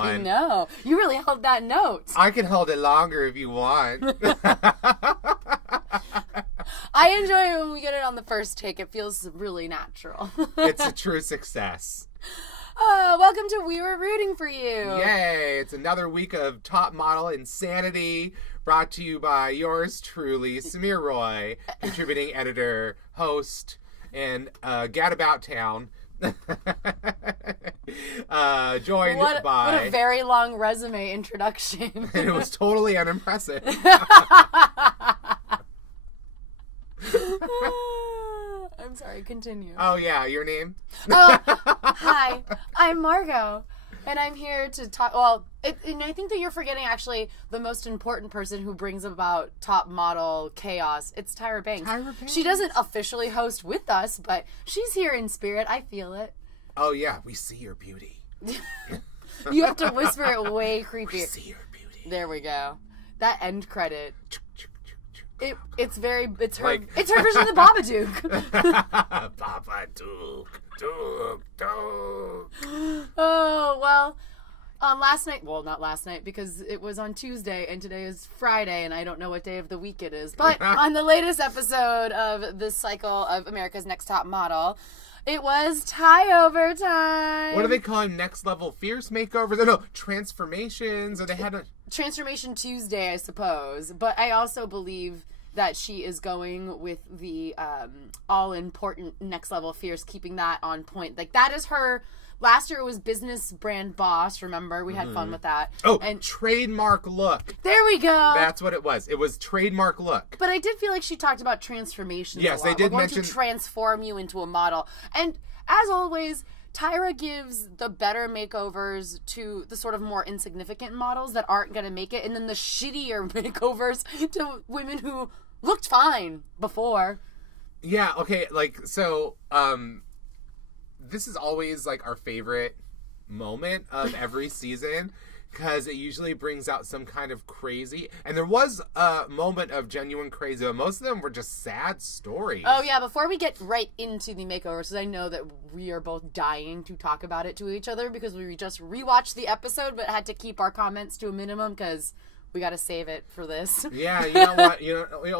one. I know. You really held that note. I can hold it longer if you want. I enjoy it when we get it on the first take. It feels really natural. It's a true success. Welcome to We Were Rooting for You. Yay! It's another week of top model insanity brought to you by yours truly, Samir Roy, contributing editor, host, and gadabout town. Joined by... What a very long resume introduction. And it was totally unimpressive. I'm sorry, continue. Oh, yeah, your name? Hi, I'm Margot, and I'm here to talk, and I think that you're forgetting, actually, the most important person who brings about top model chaos. It's Tyra Banks. She doesn't officially host with us, but she's here in spirit. I feel it. Oh, yeah, we see your beauty. You have to whisper it way creepier. We see your beauty. There we go. That end credit. It's her version of the Babadook. Babadook, Dook. Oh, well, last night, not last night, because it was on Tuesday, and today is Friday, and I don't know what day of the week it is, but on the latest episode of this cycle of America's Next Top Model, it was tie-over time. What are they calling next level fierce makeovers? Oh, no, transformations, or they had a... Transformation Tuesday, I suppose, but I also believe that she is going with the all-important next level fierce, keeping that on point. Like, that is her... Last year it was business brand boss, remember? We had fun with that. Oh, and trademark look. There we go. That's what it was. It was trademark look. But I did feel like she talked about transformation. Yes, they did mention... to transform you into a model. And as always... Tyra gives the better makeovers to the sort of more insignificant models that aren't going to make it, and then the shittier makeovers to women who looked fine before. Yeah, okay, like, so, this is always, like, our favorite moment of every season, because it usually brings out some kind of crazy, and there was a moment of genuine crazy, but most of them were just sad stories. Oh yeah, before we get right into the makeovers, because I know that we are both dying to talk about it to each other, because we just rewatched the episode, but had to keep our comments to a minimum, because we got to save it for this. Yeah, you don't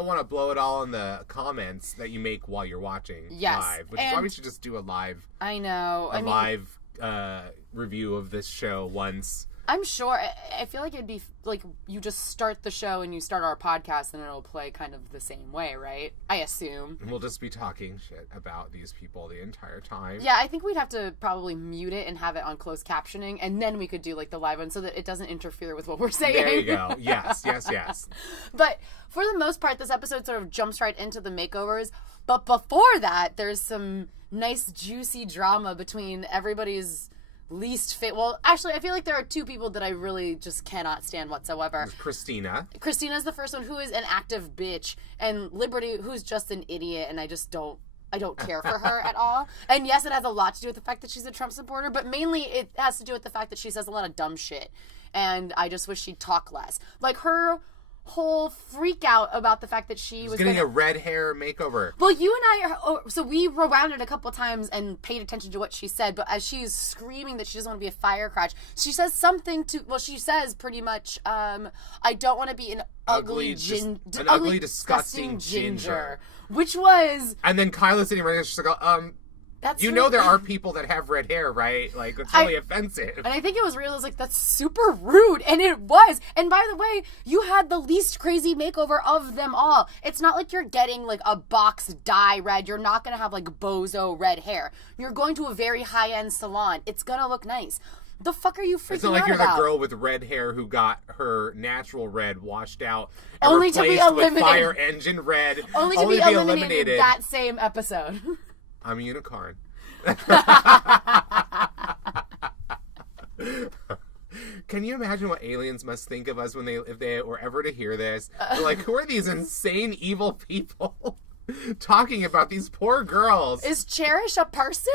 want to blow it all in the comments that you make while you're watching live, which is why we should just do a live. I know. Live review of this show once. I'm sure. I feel like it'd be like you just start the show and you start our podcast and it'll play kind of the same way, right? I assume. We'll just be talking shit about these people the entire time. Yeah, I think we'd have to probably mute it and have it on closed captioning, and then we could do like the live one so that it doesn't interfere with what we're saying. There you go. Yes. But for the most part, this episode sort of jumps right into the makeovers. But before that, there's some nice juicy drama between everybody's least fit. Well, actually, I feel like there are two people that I really just cannot stand whatsoever. Christina's the first one, who is an active bitch, and Liberty, who's just an idiot, and I don't care for her at all. And yes, it has a lot to do with the fact that she's a Trump supporter, but mainly it has to do with the fact that she says a lot of dumb shit, and I just wish she'd talk less. Like, her whole freak out about the fact that she was getting a red hair makeover. Well, you and I so we rewound it a couple times and paid attention to what she said, but as she's screaming that she doesn't want to be a firecrotch, she says something she says pretty much, I don't want to be an ugly disgusting ginger. Which was... And then Kyla sitting right there, she's like, that's you know there are people that have red hair, right? Like, it's really offensive. And I think it was real. I was like, that's super rude. And it was. And by the way, you had the least crazy makeover of them all. It's not like you're getting, like, a box dye red. You're not going to have, like, bozo red hair. You're going to a very high-end salon. It's going to look nice. The fuck are you freaking out about? It's not like you're the girl with red hair who got her natural red washed out and only to be eliminated with fire engine red. Only to be eliminated that same episode. I'm a unicorn. Can you imagine what aliens must think of us if they were ever to hear this? They're like, who are these insane, evil people talking about these poor girls? Is Cherish a person?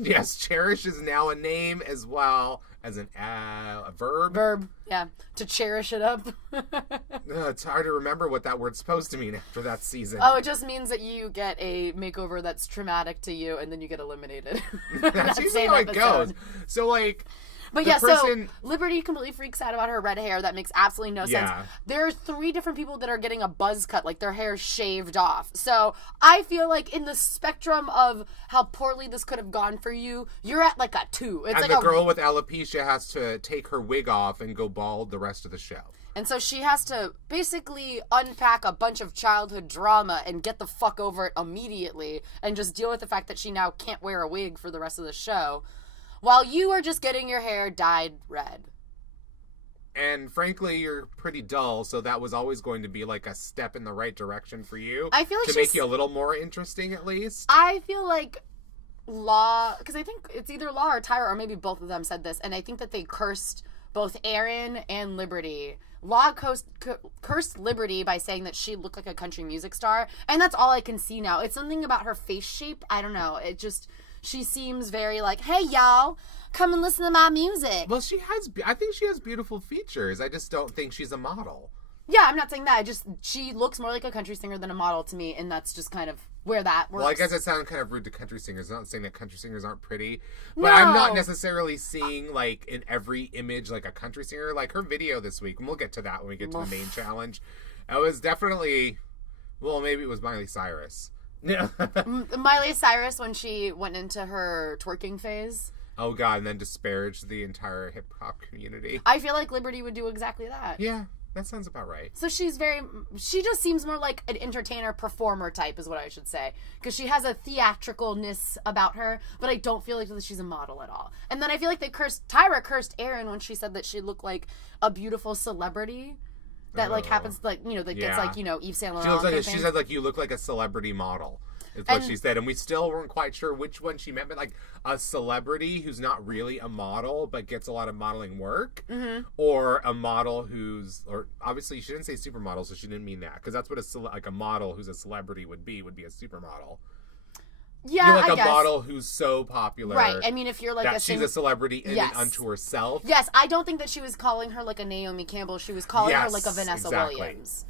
Yes, Cherish is now a name as well as a verb. Verb, yeah. To cherish it up. It's hard to remember what that word's supposed to mean after that season. Oh, it just means that you get a makeover that's traumatic to you, and then you get eliminated. That's usually how it goes. So, like... But the yeah, person... so Liberty completely freaks out about her red hair. That makes absolutely no sense. There are 3 different people that are getting a buzz cut, like their hair shaved off. So I feel like in the spectrum of how poorly this could have gone for you, you're at like a 2. It's and like the girl with alopecia has to take her wig off and go bald the rest of the show. And so she has to basically unpack a bunch of childhood drama and get the fuck over it immediately and just deal with the fact that she now can't wear a wig for the rest of the show while you are just getting your hair dyed red. And frankly, you're pretty dull, so that was always going to be like a step in the right direction for you. I feel like to make you a little more interesting, at least. I feel like Law, because I think it's either Law or Tyra, or maybe both of them said this, and I think that they cursed both Aaron and Liberty. Law cursed Liberty by saying that she looked like a country music star, and that's all I can see now. It's something about her face shape. I don't know. It just, she seems very like, hey, y'all, come and listen to my music. Well, I think she has beautiful features. I just don't think she's a model. Yeah, I'm not saying that. She looks more like a country singer than a model to me, and that's just kind of where that works. Well, I guess it sounds kind of rude to country singers. I'm not saying that country singers aren't pretty, but I'm not necessarily seeing, like, in every image, like, a country singer. Like, her video this week, and we'll get to that when we get to the main challenge. It was definitely, well, maybe it was Miley Cyrus. Miley Cyrus when she went into her twerking phase. Oh, God, and then disparaged the entire hip-hop community. I feel like Liberty would do exactly that. Yeah. That sounds about right. So she just seems more like an entertainer, performer type is what I should say. Because she has a theatricalness about her, but I don't feel like she's a model at all. And then I feel like Tyra cursed Erin when she said that she looked like a beautiful celebrity. That, like, happens, like, you know, that gets, like, you know, Yves Saint Laurent. She said, like, you look like a celebrity model. Is what she said, and we still weren't quite sure which one she meant, but like a celebrity who's not really a model but gets a lot of modeling work, or a model or obviously she didn't say supermodel, so she didn't mean that, because that's what a model who's a celebrity would be a supermodel. Yeah, you're like I a guess. Model who's so popular, right? I mean, if you're like she's a celebrity in and unto herself. Yes, I don't think that she was calling her like a Naomi Campbell. She was calling her like a Vanessa Williams.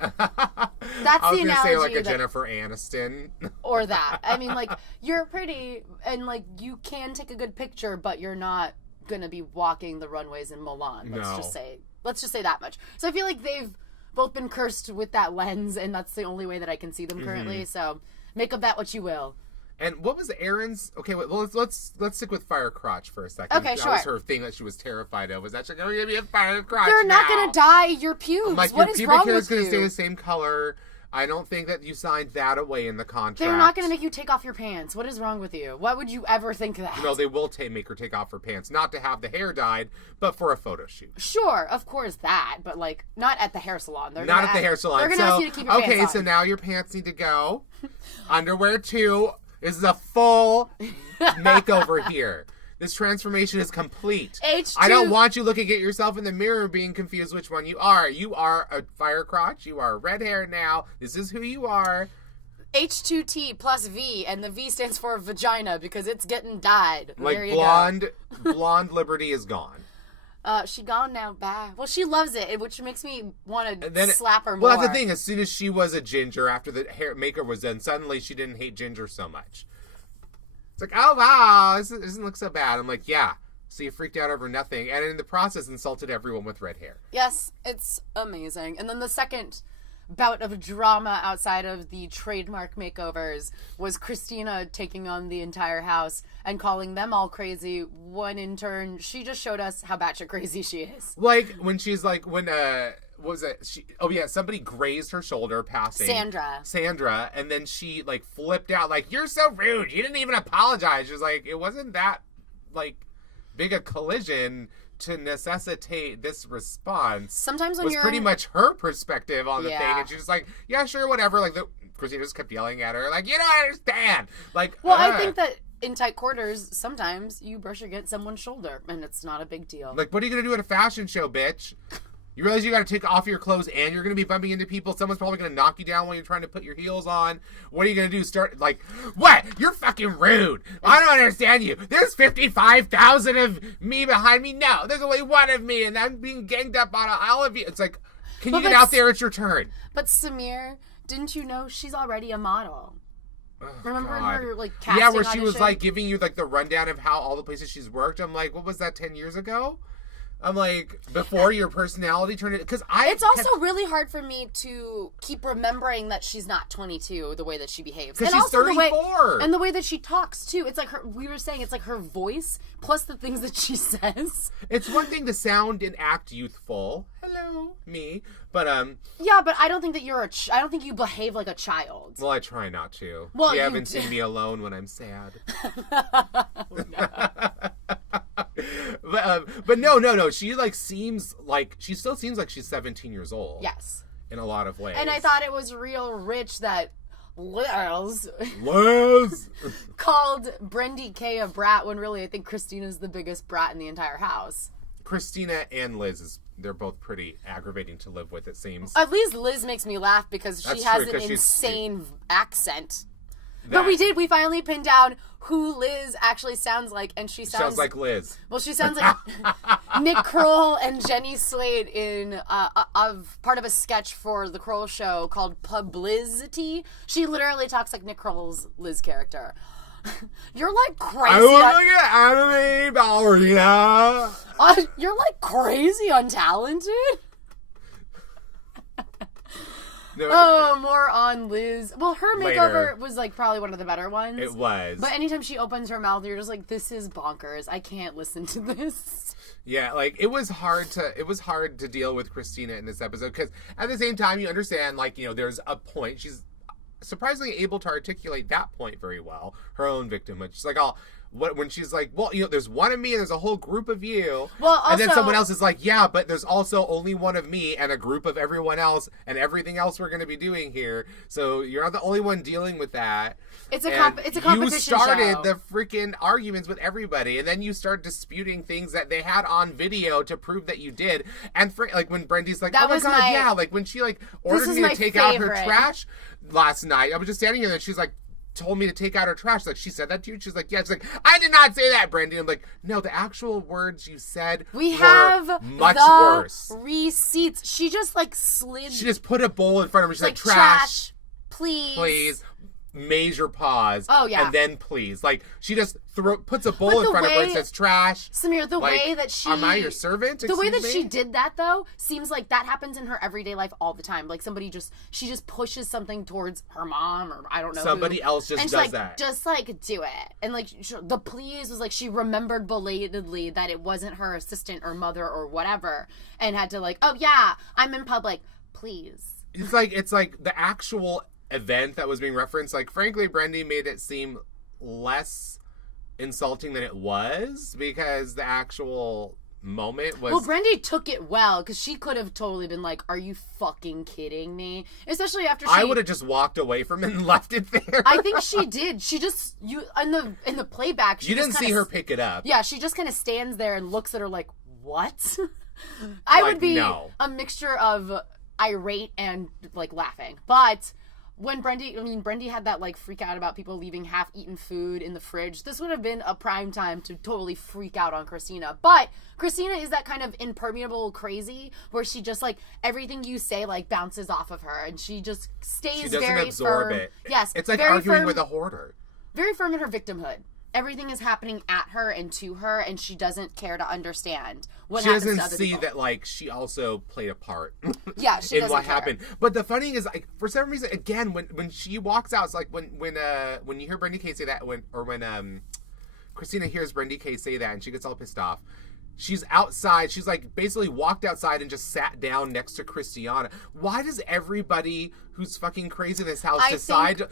That's the analogy. Say like a Jennifer Aniston. Or that. I mean, like, you're pretty and, like, you can take a good picture, but you're not going to be walking the runways in Milan. Let's just say that much. So I feel like they've both been cursed with that lens, and that's the only way that I can see them currently. So make of that what you will. And what was Erin's? Okay, well, let's stick with fire crotch for a second. Okay, sure. That was her thing that she was terrified of. Was that she's going to be a fire crotch? You're not going to dye your pubes. Like, what your is wrong with you? Your pubic hair is going to stay the same color. I don't think that you signed that away in the contract. They're not going to make you take off your pants. What is wrong with you? Why would you ever think that? No, they will make her take off her pants, not to have the hair dyed, but for a photo shoot. Sure, of course that, but, like, not at the hair salon. They're not at the hair salon. They're going to ask you to keep your pants on. Okay, so now your pants need to go. Underwear too. This is a full makeover here. This transformation is complete. H2... I don't want you looking at yourself in the mirror being confused which one you are. You are a fire crotch. You are red hair now. This is who you are. H2T plus V, and the V stands for vagina because it's getting dyed. Like, there you blonde Liberty is gone. She gone now. Bye. Well, she loves it, which makes me want to slap her more. Well, that's the thing. As soon as she was a ginger, after the hair maker was done, suddenly she didn't hate ginger so much. It's like, oh, wow, this doesn't look so bad. I'm like, yeah. So you freaked out over nothing, and in the process insulted everyone with red hair. Yes, it's amazing. And then the second bout of drama outside of the trademark makeovers was Christina taking on the entire house and calling them all crazy. One in turn, she just showed us how batshit crazy she is. Like, when she's like, what was it? Somebody grazed her shoulder passing. Sandra, and then she, like, flipped out, like, you're so rude. You didn't even apologize. She was like, it wasn't that, like, big a collision to necessitate this response. Sometimes when was pretty much her perspective on the thing, and she's just like, yeah, sure, whatever. Like, Christina just kept yelling at her, like, you don't understand. Like, well, I think that in tight quarters, sometimes you brush against someone's shoulder, and it's not a big deal. Like, what are you gonna do at a fashion show, bitch? You realize you got to take off your clothes and you're going to be bumping into people. Someone's probably going to knock you down while you're trying to put your heels on. What are you going to do? Start, like, what? You're fucking rude. I don't understand you. There's 55,000 of me behind me. No, there's only one of me, and I'm being ganged up on all of you. It's like, can you get out there? It's your turn. But Samir, didn't you know she's already a model? Remember God. her, like, casting Yeah, where she audition? was, like, giving you, like, the rundown of how all the places she's worked. I'm like, what was that, 10 years ago? I'm like, before your personality turned it... Because It's also really hard for me to keep remembering that she's not 22, the way that she behaves. Because And she's also 34. and the way that she talks, too. It's like we were saying, it's like her voice, plus the things that she says. It's one thing to sound and act youthful. Hello, me. But, Yeah, but I don't think that I don't think you behave like a child. Well, I try not to. Well, you haven't seen me alone when I'm sad. But no. She she still seems like she's 17 years old. Yes. In a lot of ways. And I thought it was real rich that Liz called Brendy K a brat when really I think Christina's the biggest brat in the entire house. Christina and Liz they're both pretty aggravating to live with, it seems. At least Liz makes me laugh because she has an insane accent. But we finally pinned down who Liz actually sounds like, and she sounds like Liz. Well, she sounds like Nick Kroll and Jenny Slate in of part of a sketch for the Kroll show called Publicity. She literally talks like Nick Kroll's Liz character. You're like crazy. I want to get anime ballerina. You're like crazy untalented. Oh, more on Liz. Well, her makeover was like probably one of the better ones. It was. But anytime she opens her mouth, you're just like, this is bonkers. I can't listen to this. Yeah, like it was hard to deal with Christina in this episode because at the same time you understand, like, you know, there's a point. She's surprisingly able to articulate that point very well. Her own victimhood. She's like, when she's like, well, you know, there's one of me and there's a whole group of you. Well, also, and then someone else is like, yeah, but there's also only one of me and a group of everyone else and everything else we're going to be doing here. So you're not the only one dealing with that. It's a competition You started show. the freaking arguments with everybody, and then you start disputing things that they had on video to prove that you did. And like when Brendy's like, that oh my God, yeah, like when she like ordered me to take out her trash last night, I was just standing here and she's like, told me to take out her trash. Like, she said that to you? She's like, yeah. She's like, I did not say that, Brendy. I'm like, no, the actual words you said we were have much the worse. Receipts. She just like slid. She just put a bowl in front of her. She's like, trash, please. Please. Major pause. Oh, yeah. And then please. Like, she just puts a bowl in front of her and says trash. Samir, the way that she... Am I your servant? The way that she did that, though, seems like that happens in her everyday life all the time. Like, she just pushes something towards her mom, or I don't know somebody else just does like, that. Just, like, do it. And, like, the please was like she remembered belatedly that it wasn't her assistant or mother or whatever, and had to, like, oh, yeah, I'm in public. Please. It's like the actual event that was being referenced, like, frankly, Brendy made it seem less insulting than it was because the actual moment was... Well, Brendy took it well because she could have totally been like, are you fucking kidding me? Especially after I would have just walked away from it and left it there. I think she did. She just... in the playback... You didn't see her pick it up. Yeah, she just kind of stands there and looks at her like, what? I would be a mixture of irate and, like, laughing. But... when Brendy had that, like, freak out about people leaving half-eaten food in the fridge, this would have been a prime time to totally freak out on Christina. But Christina is that kind of impermeable crazy where she just, like, everything you say, like, bounces off of her, and she just stays very firm. She doesn't absorb it. Yes. It's like arguing with a hoarder. Very firm in her victimhood. Everything is happening at her and to her, and she doesn't care to understand what happens to other people. She doesn't see that, like, she also played a part yeah, she in doesn't what care. happened. But the funny thing is, like, for some reason, again, when she walks out, it's like when you hear Brendy K say that, when Christina hears Brendy K say that, and she gets all pissed off. She's outside. She's, like, basically walked outside and just sat down next to Christiana. Why does everybody who's fucking crazy in this house decide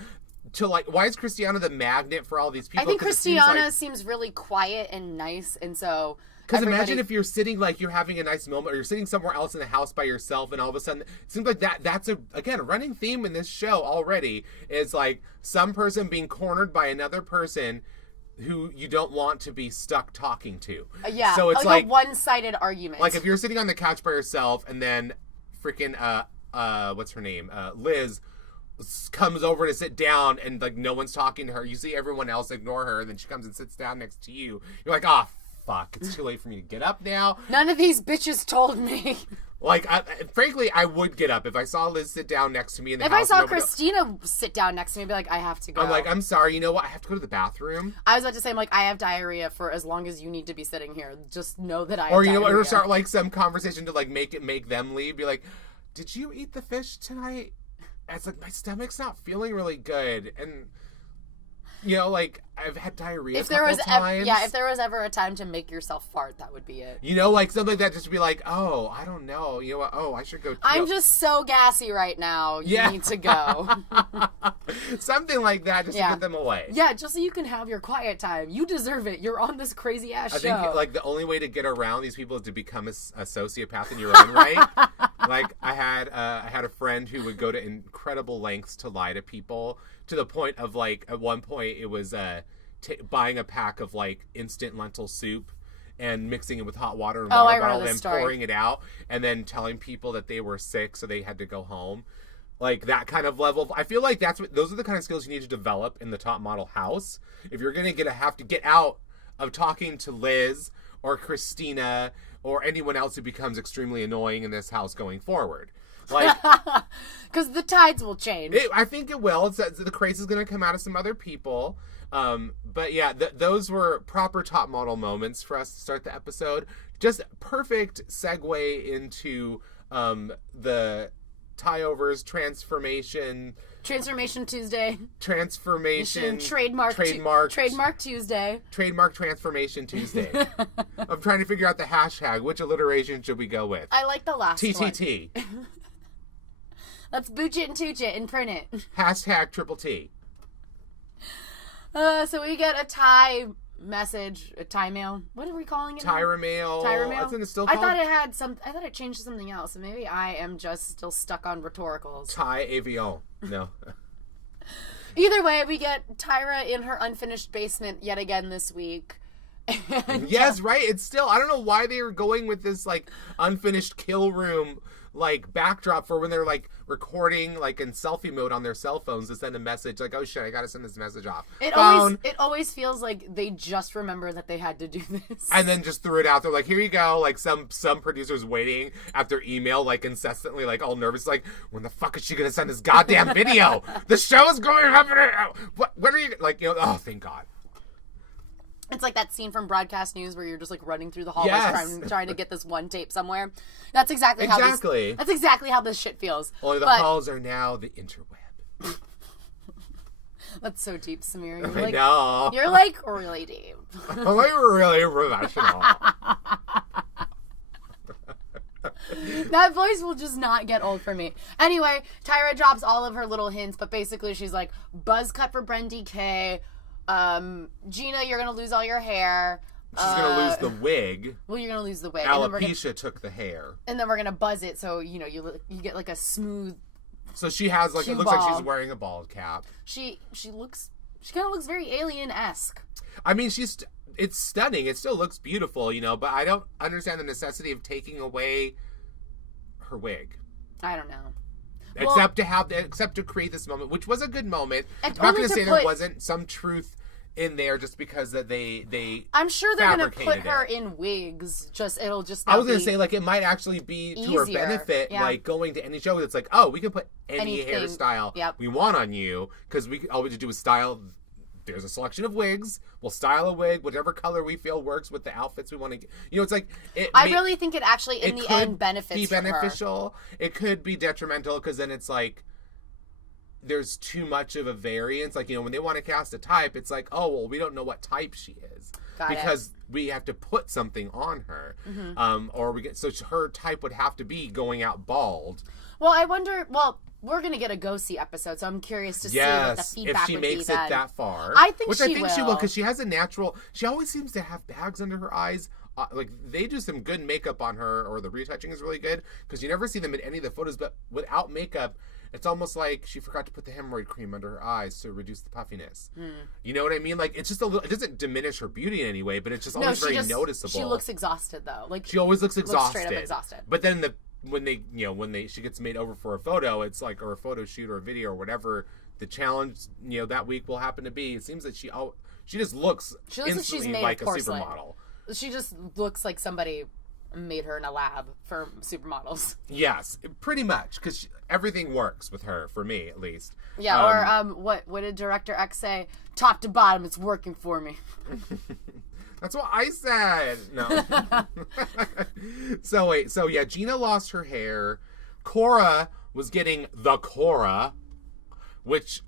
to, like, why is Christiana the magnet for all these people? I think Christiana seems really quiet and nice, and so... Because imagine if you're sitting, like, you're having a nice moment, or you're sitting somewhere else in the house by yourself, and all of a sudden, it seems like that's a running theme in this show already, is, like, some person being cornered by another person who you don't want to be stuck talking to. Yeah, so it's like a one-sided argument. Like, if you're sitting on the couch by yourself, and then freaking, what's her name? Liz comes over to sit down, and, like, no one's talking to her. You see everyone else ignore her, and then she comes and sits down next to you. You're like, fuck, it's too late for me to get up now. None of these bitches told me. Like, frankly, I would get up if I saw Liz sit down next to me in the house. If I saw Christina sit down next to me, I'd be like, I have to go. I'm like, I'm sorry, you know what? I have to go to the bathroom. I was about to say, I'm like, I have diarrhea for as long as you need to be sitting here. Just know that I have Or, you diarrhea. know what, or start, like, some conversation to, like, make them leave. Be like, did you eat the fish tonight? And it's like, my stomach's not feeling really good. And, you know, like, I've had diarrhea a couple times. If there was ever a time to make yourself fart, that would be it. You know, like, something like that, just to be like, oh, I don't know. You know what? Oh, I should go. I'm just so gassy right now. You need to go. Something like that, just to get them away. Yeah, just so you can have your quiet time. You deserve it. You're on this crazy-ass show. I think, like, the only way to get around these people is to become a sociopath in your own right. Like, I had a friend who would go to incredible lengths to lie to people, to the point of, like, at one point it was buying a pack of, like, instant lentil soup and mixing it with hot water and water bottle, then pouring it out, and then telling people that they were sick so they had to go home. Like, that kind of level. I feel like those are the kind of skills you need to develop in the top model house. If you're going to have to get out of talking to Liz or Christina or anyone else who becomes extremely annoying in this house going forward. Like, because the tides will change. I think it will. The craze is going to come out of some other people. But yeah, those were proper top model moments for us to start the episode. Just perfect segue into the tie-overs, Transformation Tuesday. Trademark Tuesday. Trademark Transformation Tuesday. I'm trying to figure out the hashtag. Which alliteration should we go with? I like the last one. TTT. Let's booch it and tooch it and print it. Hashtag triple T. So we get a tie message, a tie mail. What are we calling it? Tyra mail. Tyra mail. Still called? I thought it changed to something else. So maybe I am just still stuck on rhetoricals. Tie avion. No. Either way, we get Tyra in her unfinished basement yet again this week. Yes, right. It's still, I don't know why they were going with this, like, unfinished kill room, like, backdrop for when they're, like, recording, like, in selfie mode on their cell phones to send a message, like, oh shit, I gotta send this message off. It always feels like they just remember that they had to do this. And then just threw it out there, like, here you go, like, some producers waiting at their email, like, incessantly, like, all nervous, like, when the fuck is she gonna send this goddamn video? The show is going up, what are you, like, you know, oh, thank God. It's like that scene from Broadcast News where you're just like running through the hallways trying to get this one tape somewhere. That's exactly how this shit feels. Only the halls are now the interweb. That's so deep, Samir. You're like really deep. I'm like really professional. That voice will just not get old for me. Anyway, Tyra drops all of her little hints, but basically she's like, buzz cut for Brendy K. Gina, you're gonna lose all your hair. She's gonna lose the wig. Well, you're gonna lose the wig. Alopecia took the hair. And then we're gonna buzz it, so you know you get like a smooth. So she has like, it looks like she's wearing a bald cap. She kind of looks very Alien-esque. I mean, it's stunning. It still looks beautiful, you know. But I don't understand the necessity of taking away her wig. I don't know. Except to create this moment, which was a good moment. I'm not going to say there wasn't some truth in there just because that they I'm sure they're going to put her in wigs. It'll just. I was going to say, like, it might actually be to her benefit, like going to any show that's like, oh, we can put any hairstyle we want on you because all we have to do is style. There's a selection of wigs. We'll style a wig, whatever color we feel works with the outfits we want to get. You know, it's like... I really think it actually, in the end, benefits her. It could be beneficial. It could be detrimental because then it's like... There's too much of a variance. Like, you know, when they want to cast a type, it's like, oh, well, we don't know what type she is. Because we have to put something on her. Mm-hmm. So her type would have to be going out bald. Well, I wonder... We're going to get a go-see episode, so I'm curious to see what the feedback would be. If she makes it that far. I think she will, because she has a natural... She always seems to have bags under her eyes. Like, they do some good makeup on her, or the retouching is really good, because you never see them in any of the photos, but without makeup, it's almost like she forgot to put the hemorrhoid cream under her eyes to reduce the puffiness. You know what I mean? Like, it's just a little... It doesn't diminish her beauty in any way, but it's just always very noticeable. She looks exhausted, though. Like, she always looks exhausted. Straight up exhausted. But then when she gets made over for a photo, it's like, or a photo shoot or a video or whatever the challenge, that week will happen to be. It seems that she just looks instantly like a supermodel. She just looks like somebody made her in a lab for supermodels. Yes, pretty much, because everything works with her, for me at least. Yeah, what did Director X say? Top to bottom, it's working for me. That's what I said. No. So yeah, Gina lost her hair. Cora was getting the Cora, which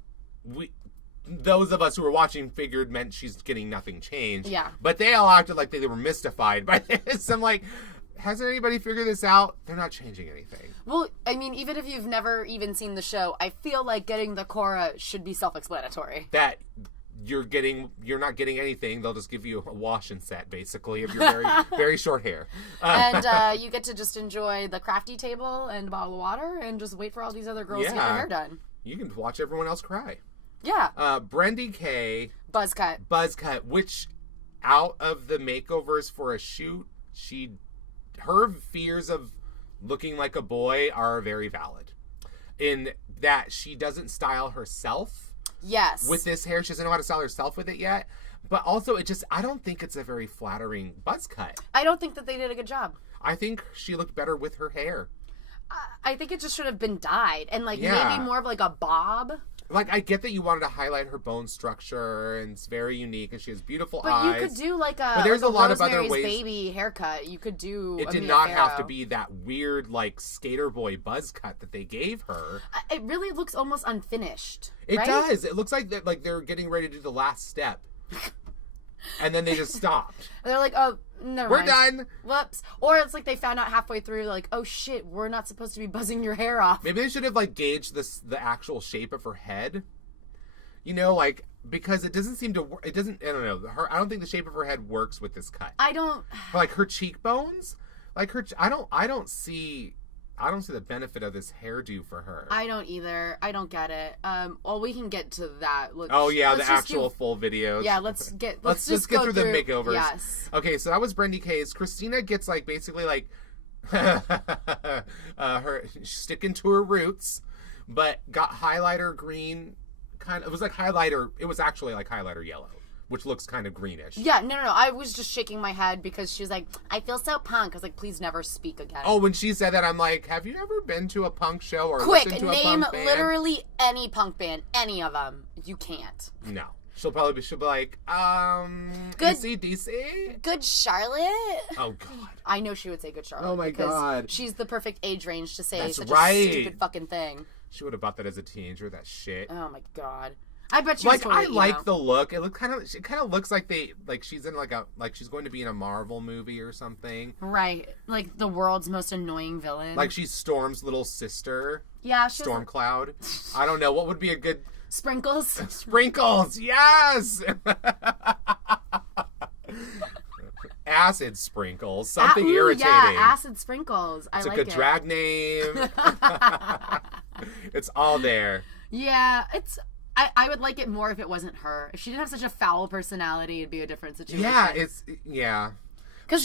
those of us who were watching figured meant she's getting nothing changed. Yeah. But they all acted like they were mystified by this. I'm like, hasn't anybody figured this out? They're not changing anything. Well, I mean, even if you've never even seen the show, I feel like getting the Cora should be self-explanatory. That you're not getting anything. They'll just give you a wash and set, basically, of your very, very short hair. And you get to just enjoy the crafty table and a bottle of water and just wait for all these other girls to get their hair done. You can watch everyone else cry. Yeah. Brendy K. Buzz cut, which out of the makeovers for a shoot, her fears of looking like a boy are very valid. In that she doesn't style herself. Yes. With this hair. She doesn't know how to style herself with it yet. But also, I don't think it's a very flattering buzz cut. I don't think that they did a good job. I think she looked better with her hair. I think it just should have been dyed. And, maybe more of, a bob. I get that you wanted to highlight her bone structure, and it's very unique, and she has beautiful eyes. But you could do, but there's a lot of other ways. Baby haircut. You could do it did not have to be that weird, skater boy buzz cut that they gave her. It really looks almost unfinished. It right? does. It looks like that, they're getting ready to do the last step. And then they just stopped. They're like, oh, never We're mind. done. Whoops. Or it's like they found out halfway through, oh shit, we're not supposed to be buzzing your hair off. Maybe they should have, gauged the actual shape of her head. Because it doesn't seem to work. It doesn't, I don't know. I don't think the shape of her head works with this cut. I don't. Her cheekbones, I don't see the benefit of this hairdo for her. I don't either. I don't get it. Well, we can get to that. The actual full videos. Yeah, let's just get through the makeovers. Yes. Okay, so that was Brendy K's. Christina gets basically her sticking to her roots, but got highlighter green. It was highlighter. It was actually highlighter yellow, which looks kind of greenish. Yeah, no. I was just shaking my head because she was like, I feel so punk. I was like, please never speak again. Oh, when she said that, I'm like, have you ever been to a punk show or listened to a punk band? Name literally any punk band, any of them. You can't. No. She'll be like, Good AC/DC? Good Charlotte? Oh, God. I know she would say Good Charlotte. Oh, my God. She's the perfect age range to say That's such right. a stupid fucking thing. She would have bought that as a teenager, that shit. Oh, my God. I bet she was totally, I like the look. It kind of looks like she's in she's going to be in a Marvel movie or something. Right. The world's most annoying villain. She's Storm's little sister. Yeah, Stormcloud. I don't know. What would be a good... Sprinkles? Sprinkles, yes! Acid Sprinkles. Something irritating. Yeah, Acid Sprinkles. It's a good drag name. It's all there. Yeah, I would like it more if it wasn't her. If she didn't have such a foul personality, it'd be a different situation. Yeah. Because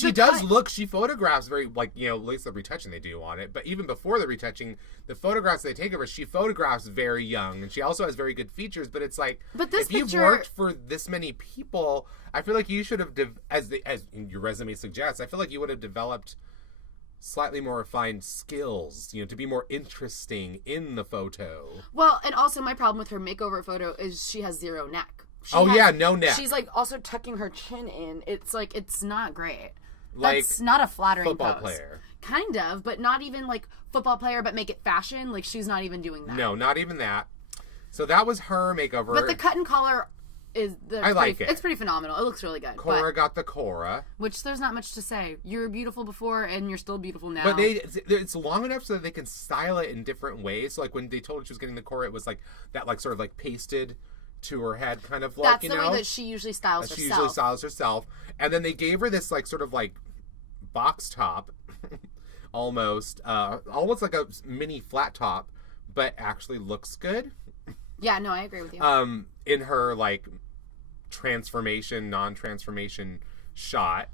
she photographs very, at least the retouching they do on it, but even before the retouching, the photographs they take of her, she photographs very young, and she also has very good features, but it's if you've worked for this many people, I feel like you should have, as your resume suggests, I feel like you would have developed slightly more refined skills, to be more interesting in the photo. Well, and also my problem with her makeover photo is she has zero neck. No neck. She's also tucking her chin in. It's it's not great. That's not a flattering football pose. Player. Kind of, but not even football player, but make it fashion. She's not even doing that. No, not even that. So that was her makeover. But the cut and collar I like it. It's pretty phenomenal. It looks really good. Cora got the Cora. Which there's not much to say. You were beautiful before, and you're still beautiful now. But it's long enough so that they can style it in different ways. So when they told her she was getting the Cora, it was that sort of pasted to her head kind of look. That's the way that she usually styles herself. And then they gave her this sort of box top, almost like a mini flat top, but actually looks good. Yeah, no, I agree with you. In her transformation, non-transformation shot,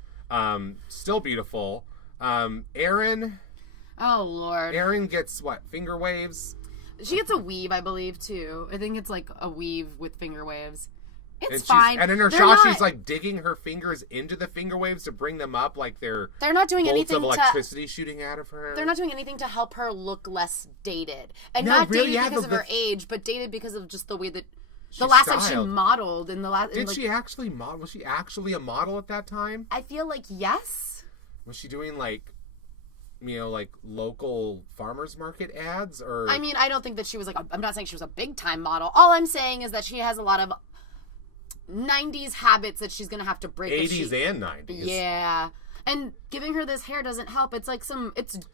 still beautiful. Erin. Oh Lord. Erin gets finger waves. She gets a weave, I believe, too. I think it's a weave with finger waves. It's fine. And in her They're shot, not- she's like digging her fingers into the finger waves to bring them up like they're not doing bolts anything of electricity shooting out of her. They're not doing anything to help her look less dated. And No, not really, dated yeah, because of the- her age, but dated because of just the way that the She's last time she styled. modeled in the last. Did she actually model? Was she actually a model at that time? I feel like yes. Was she doing like, like local farmers market ads or? I mean, I don't think that she was like. I'm not saying she was a big time model. All I'm saying is that she has a lot of 90s habits that she's gonna have to break. 80s and 90s. Yeah. And giving her this hair doesn't help. It's like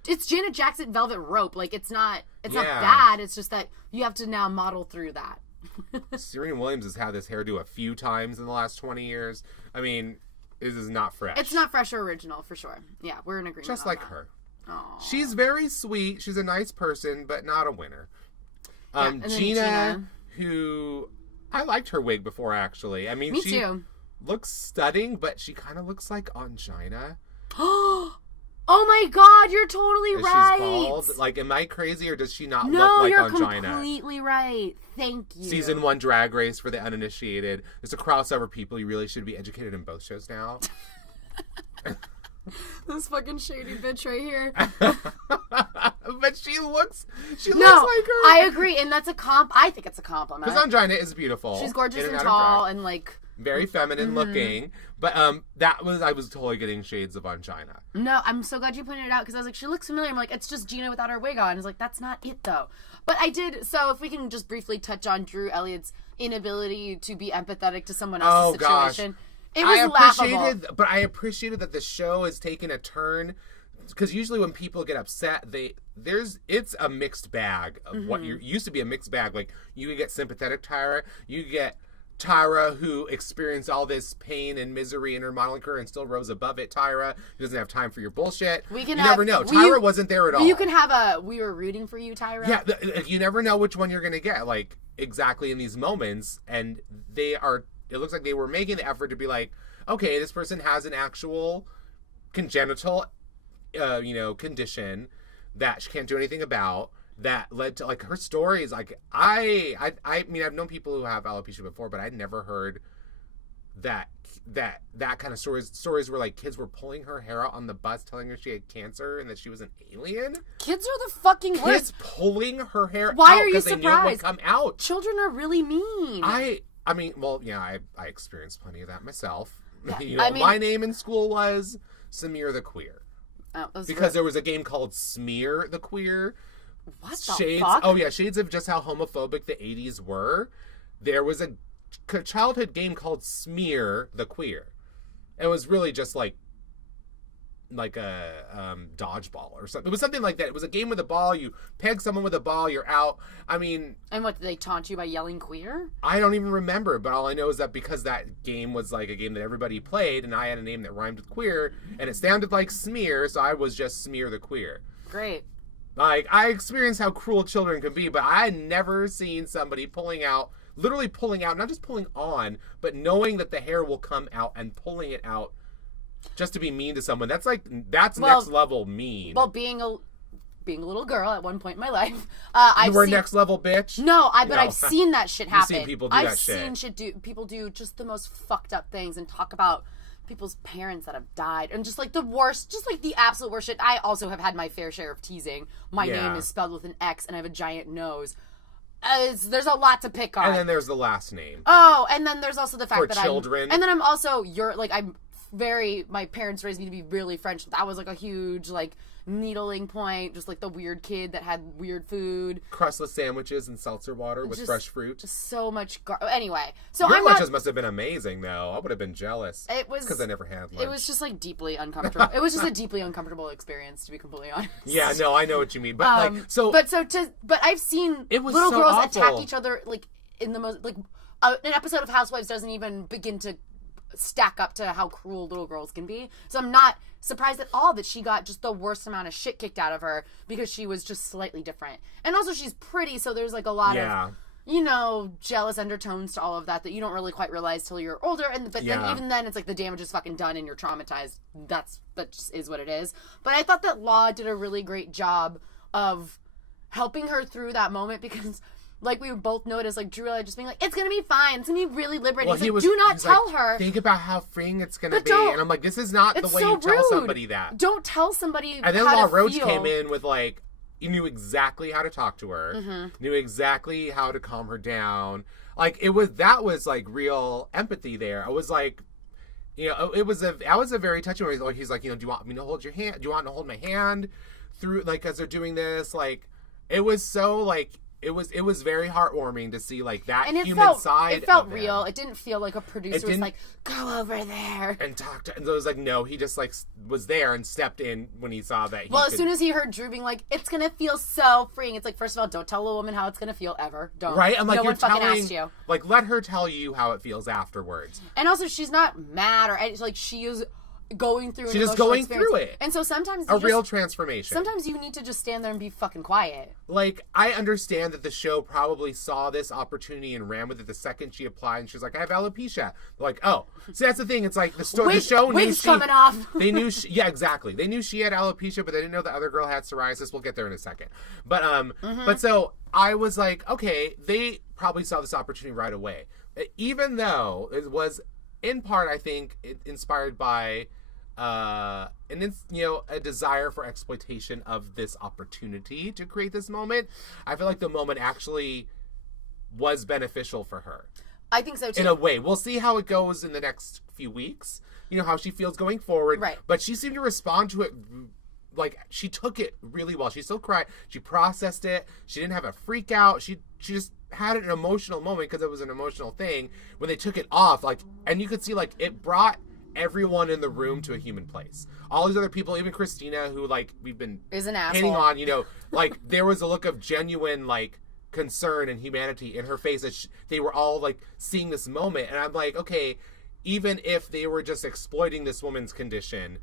it's Janet Jackson velvet rope. Like it's not bad. It's just that you have to now model through that. Serena Williams has had this hairdo a few times in the last 20 years. I mean, this is not fresh. It's not fresh or original for sure. Yeah, we're in agreement. Just on like that. her. Aww. She's very sweet. She's a nice person, but not a winner. and then Gina, who I liked her wig before actually. I mean, Me she too. looks stunning, but she kind of looks like Angina. Oh my God, you're totally Is right. She's bald. Like, am I crazy or does she not No, look like you're Angina? completely right. Thank you. Season 1 Drag Race for the uninitiated. There's a crossover people. You really should be educated in both shows now. This fucking shady bitch right here. But she looks like her. I agree, and that's a I think it's a compliment. Because Angina is beautiful. She's gorgeous in and out of tall drag. and like Very feminine looking. But I was totally getting shades of Angina. No, I'm so glad you pointed it out because I was like, she looks familiar. I'm like, it's just Gina without her wig on. I was like, that's not it though. But I did. So if we can just briefly touch on Drew Elliott's inability to be empathetic to someone else's situation. Gosh. It was laughable. But I appreciated that the show has taken a turn. Because usually when people get upset, it's a mixed bag of what used to be a mixed bag. Like you could get sympathetic Tyra, you could get Tyra, who experienced all this pain and misery in her modeling career and still rose above it. Tyra, who doesn't have time for your bullshit. You never know. Tyra wasn't there at all. You can have we were rooting for you, Tyra. Yeah, you never know which one you're going to get, like, exactly in these moments. And it looks like they were making the effort to be like, okay, this person has an actual congenital, condition that she can't do anything about. That led to, like, her stories. Like, I mean, I've known people who have alopecia before, but I'd never heard that kind of stories where, like, kids were pulling her hair out on the bus telling her she had cancer and that she was an alien. Kids are the fucking worst. Kids pulling her hair Why out are you because they knew it would surprised? come out. Children are really mean. I mean, well, yeah, I experienced plenty of that myself. Yeah. My name in school was Samir the Queer. Because there was a game called Smear the Queer. What the fuck? Oh yeah, shades of just how homophobic the 80s were. There was a childhood game called Smear the Queer. It was really just like a dodgeball or something. It was something like that. It was a game with a ball. You peg someone with a ball, you're out. I mean... And what, did they taunt you by yelling queer? I don't even remember, but all I know is that because that game was like a game that everybody played, and I had a name that rhymed with queer, and it sounded like smear, so I was just Smear the Queer. Great. Like, I experienced how cruel children can be, but I had never seen somebody literally pulling out, not just pulling on, but knowing that the hair will come out and pulling it out just to be mean to someone. That's next level mean. Well, being a little girl at one point in my life, you were next level bitch? No, I've seen that shit happen. You've seen people do that shit. I've seen people do just the most fucked up things and talk about people's parents that have died and just like the worst, just like the absolute worst shit. I also have had my fair share of teasing. My name is spelled with an X and I have a giant nose. There's a lot to pick on. And then there's the last name. Oh, and then there's also the fact for that children. And then I'm also my parents raised me to be really French. That was like a huge like needling point, just like the weird kid that had weird food, crustless sandwiches and seltzer water with fresh fruit. Just so much anyway, so your lunches must have been amazing though. I would have been jealous. It was because I never had lunch. It was just like deeply uncomfortable. It was just a deeply uncomfortable experience, to be completely honest. Yeah, no, I know what you mean, but but I've seen little girls attack each other like in the most like an episode of Housewives doesn't even begin to stack up to how cruel little girls can be. So I'm not surprised at all that she got just the worst amount of shit kicked out of her because she was just slightly different. And also she's pretty, so there's like a lot of jealous undertones to all of that you don't really quite realize till you're older. But then even then it's like the damage is fucking done and you're traumatized. That just is what it is. But I thought that Law did a really great job of helping her through that moment because like we both noticed, like Drew just being like, it's gonna be fine, it's gonna be really liberating. Well, he's like, do not tell her. Think about how freeing it's gonna be. And I'm like, this is not the way you tell somebody that. Don't tell somebody. And then La Roche came in with like, he knew exactly how to talk to her, knew exactly how to calm her down. Like that was like real empathy there. I was like, you know, that was a very touching moment. Like, he's like, you know, do you want me to hold your hand? Do you want to hold my hand through, like, as they're doing this? Like, it was so like, it was very heartwarming to see like that human side. It felt real. It didn't feel like a producer was like, go over there and talk to. And it was like, no, he just like was there and stepped in when he saw that. As soon as he heard Drew being like, it's gonna feel so freeing. It's like, first of all, don't tell a woman how it's gonna feel ever. Don't. Right? I'm like, no one fucking asked you. Like, let her tell you how it feels afterwards. And also, she's not mad or it's like she is going through. She's just going through it, and so sometimes real transformation. Sometimes you need to just stand there and be fucking quiet. Like, I understand that the show probably saw this opportunity and ran with it the second she applied, and she was like, I have alopecia. They're like, oh, see, that's the thing. It's like the show knew coming off. They knew, yeah, exactly. They knew she had alopecia, but they didn't know the other girl had psoriasis. We'll get there in a second. But but so I was like, okay, they probably saw this opportunity right away, even though it was in part, I think, inspired by a desire for exploitation of this opportunity to create this moment. I feel like the moment actually was beneficial for her. I think so too. In a way. We'll see how it goes in the next few weeks. You know, how she feels going forward. Right. But she seemed to respond to it, like, she took it really well. She still cried. She processed it. She didn't have a freak out. She just had an emotional moment because it was an emotional thing when they took it off. Like, and you could see, like, it brought everyone in the room to a human place. All these other people, even Christina, who, like, we've been is an asshole. hitting on, you know, like, there was a look of genuine, like, concern and humanity in her face that they were all, like, seeing this moment. And I'm like, okay, even if they were just exploiting this woman's condition,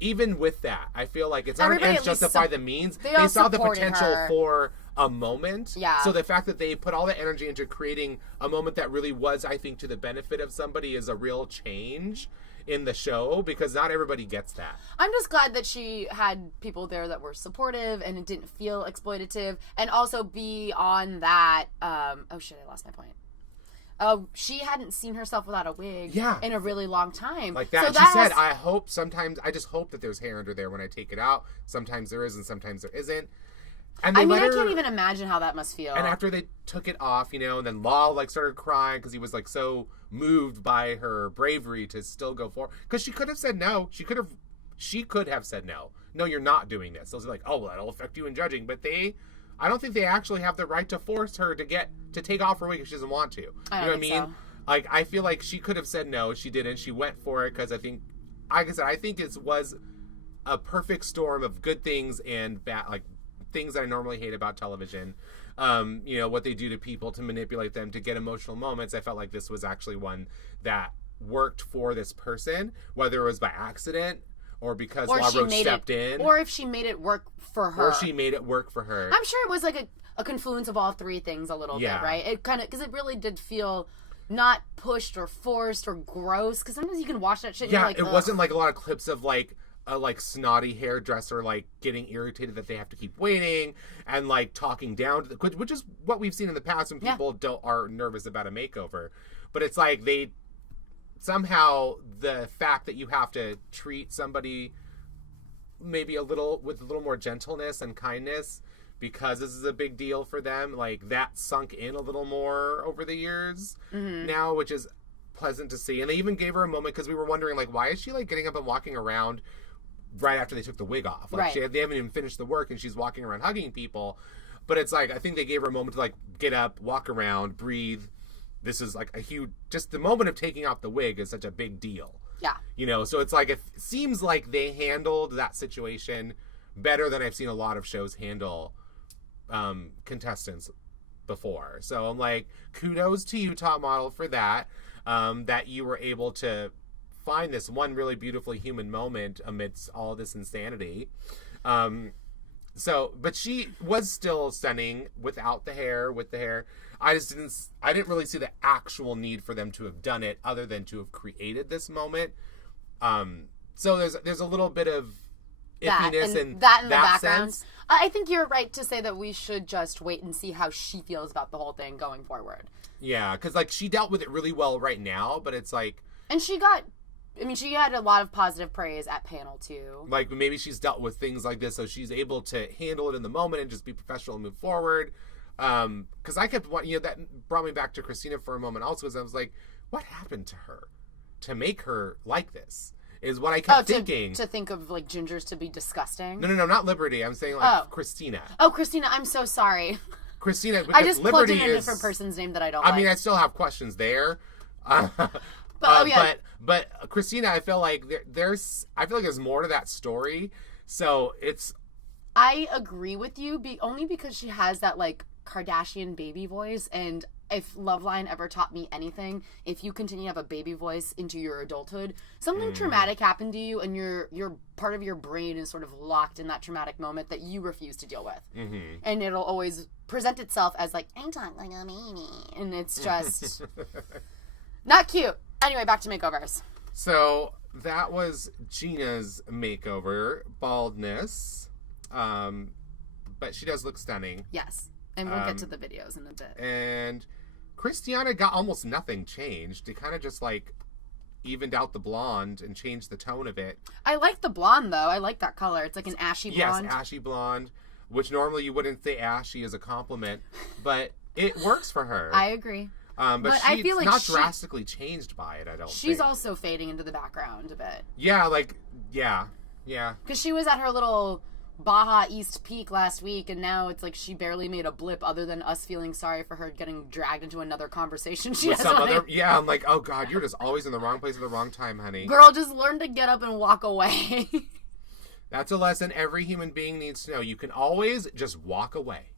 even with that, I feel like it's not an ends justify the means. They saw the potential for a moment. Yeah. So the fact that they put all the energy into creating a moment that really was, I think, to the benefit of somebody is a real change in the show, because not everybody gets that. I'm just glad that she had people there that were supportive and it didn't feel exploitative, and also beyond that, oh shit, I lost my point. She hadn't seen herself without a wig in a really long time. Like that. So she said, I just hope that there's hair under there when I take it out. Sometimes there is and sometimes there isn't. And I can't even imagine how that must feel. And after they took it off, you know, and then Law, like, started crying because he was, like, so moved by her bravery to still go forward. Because she could have said no. She could have said no. No, you're not doing this. So it's like, oh, well, that'll affect you in judging. But I don't think they actually have the right to force her to take off her wig if she doesn't want to. You know what I mean? So. Like, I feel like she could have said no. She didn't. She went for it because I think, like I said, I think it was a perfect storm of good things and bad, like, things that I normally hate about television. You know, what they do to people to manipulate them to get emotional moments. I felt like this was actually one that worked for this person, whether it was by accident or because La Roche stepped in. Or if she made it work for her. I'm sure it was like a confluence of all three things a little bit, right? It kind of, because it really did feel not pushed or forced or gross, because sometimes you can watch that shit and you're like, it wasn't like a lot of clips of like a like snotty hairdresser like getting irritated that they have to keep waiting and like talking down to which is what we've seen in the past when people are nervous about a makeover. But it's like they somehow, the fact that you have to treat somebody maybe with a little more gentleness and kindness because this is a big deal for them, like that sunk in a little more over the years now, which is pleasant to see. And they even gave her a moment because we were wondering, like, why is she like getting up and walking around right after they took the wig off? Like, they haven't even finished the work and she's walking around hugging people. But it's like, I think they gave her a moment to like get up, walk around, breathe. This is like a huge, just the moment of taking off the wig is such a big deal. Yeah. You know, so it's like, it seems like they handled that situation better than I've seen a lot of shows handle contestants before. So I'm like, kudos to you, top model, for that. That you were able to find this one really beautifully human moment amidst all this insanity. But she was still stunning without the hair, with the hair. I didn't really see the actual need for them to have done it other than to have created this moment. So there's a little bit of iffiness and in that in the that background. sense. I think you're right to say that we should just wait and see how she feels about the whole thing going forward. Yeah, because like she dealt with it really well right now, but it's like, and she had a lot of positive praise at panel too. Like maybe she's dealt with things like this, so she's able to handle it in the moment and just be professional and move forward. Because I kept, that brought me back to Christina for a moment also, because I was like, what happened to her to make her like this? Is what I kept thinking. To think of, like, gingers to be disgusting? No, not Liberty. I'm saying, like, Christina. Oh, Christina, I'm so sorry. Christina, I just plugged Liberty in a different person's name that I don't like. I mean, I still have questions there. But Christina, I feel like there's more to that story. So it's... I agree with you, only because she has that, like, Kardashian baby voice, and... If Loveline ever taught me anything, if you continue to have a baby voice into your adulthood, something traumatic happened to you, and your part of your brain is sort of locked in that traumatic moment that you refuse to deal with. Mm-hmm. And it'll always present itself as like, I talk like a baby. And it's just not cute. Anyway, back to makeovers. So that was Gina's makeover, baldness. But she does look stunning. Yes. And we'll get to the videos in a bit. And Christiana got almost nothing changed. It kind of just, like, evened out the blonde and changed the tone of it. I like the blonde, though. I like that color. It's like an ashy blonde. Yes, ashy blonde, which normally you wouldn't say ashy as a compliment, but it works for her. I agree. But I feel like not drastically changed by it, I don't think. She's also fading into the background a bit. Yeah, yeah. Because she was at her little... Baja East Peak last week, and now it's like she barely made a blip other than us feeling sorry for her getting dragged into another conversation Yeah, I'm like, oh god, you're just always in the wrong place at the wrong time, honey. Girl, just learn to get up and walk away. That's a lesson every human being needs to know. You can always just walk away.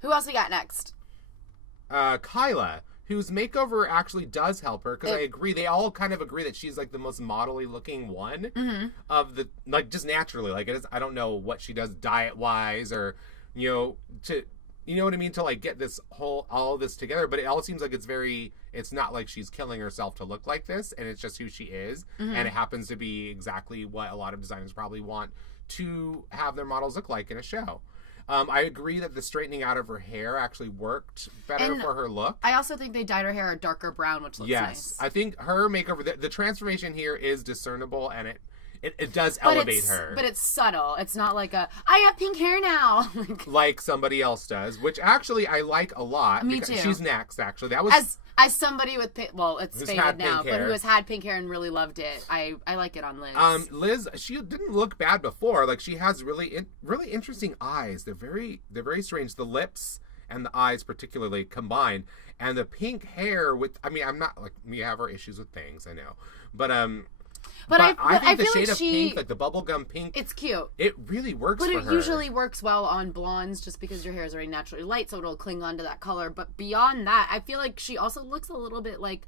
Who else we got next? Kyla, whose makeover actually does help her, because I agree, they all kind of agree that she's like the most modelly looking one of the, like, just naturally, like, it is, I don't know what she does diet wise or, you know what I mean, to like get all of this together, but it all seems like it's not like she's killing herself to look like this, and it's just who she is, and it happens to be exactly what a lot of designers probably want to have their models look like in a show. I agree that the straightening out of her hair actually worked better for her look. I also think they dyed her hair a darker brown, which looks nice. Yes, I think her makeover, the transformation here is discernible, and it does elevate her. But it's subtle. It's not like I have pink hair now. like somebody else does, which actually I like a lot. Me too. She's next, actually. That was... As somebody with it's faded now, but who has had pink hair and really loved it, I like it on Liz. Liz, she didn't look bad before. Like, she has really interesting eyes. They're very strange. The lips and the eyes particularly combined, and the pink hair with. I mean, I'm not like, we have our issues with bangs, I know, but I think the shade of pink, like the bubblegum pink, it's cute. It really works for her. But it usually works well on blondes just because your hair is already naturally light, so it'll cling on to that color. But beyond that, I feel like she also looks a little bit like,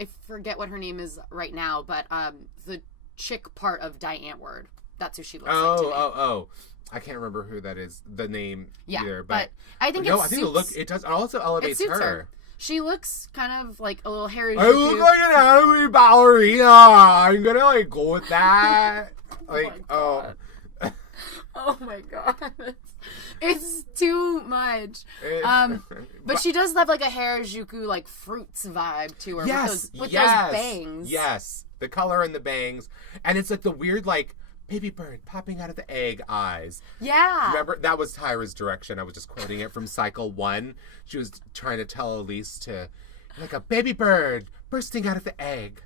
I forget what her name is right now, but the chick part of Die Antwoord. That's who she looks like to me. Oh. I can't remember who that is, the name either. But I think I think the look, it does. It also elevates her. She looks kind of like a little hairy. I look like an anime ballerina. I'm gonna like go with that. Oh my god, it's too much. But she does have like a Harajuku like fruits vibe to her. Yes, with those bangs. Yes, the color and the bangs, and it's like the weird like baby bird popping out of the egg eyes. Yeah. Remember, that was Tyra's direction. I was just quoting it from Cycle 1. She was trying to tell Elise to, like a baby bird bursting out of the egg.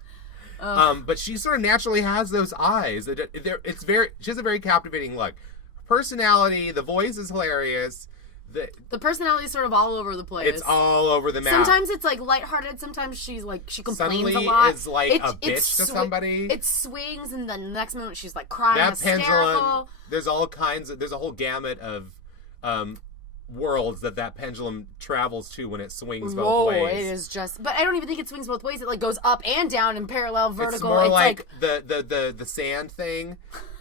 But she sort of naturally has those eyes. She has a very captivating look. Personality, the voice is hilarious. The personality is sort of all over the place. It's all over the map. Sometimes it's like lighthearted. Sometimes she complains suddenly a lot. Is like a bitch to somebody. It swings, and then the next moment she's like crying, that hysterical. Pendulum. There's all kinds of. There's a whole gamut of worlds that pendulum travels to when it swings both ways. It is just. But I don't even think it swings both ways. It like goes up and down in parallel, vertical. It's more like the sand thing.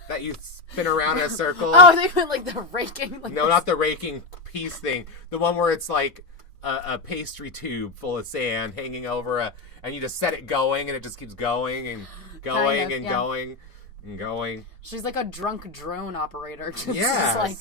That you spin around in a circle. Oh, they went like the raking. No, not the raking piece thing. The one where it's like a pastry tube full of sand hanging over and you just set it going and it just keeps going and going going. and going. She's like a drunk drone operator. Yes. Just like,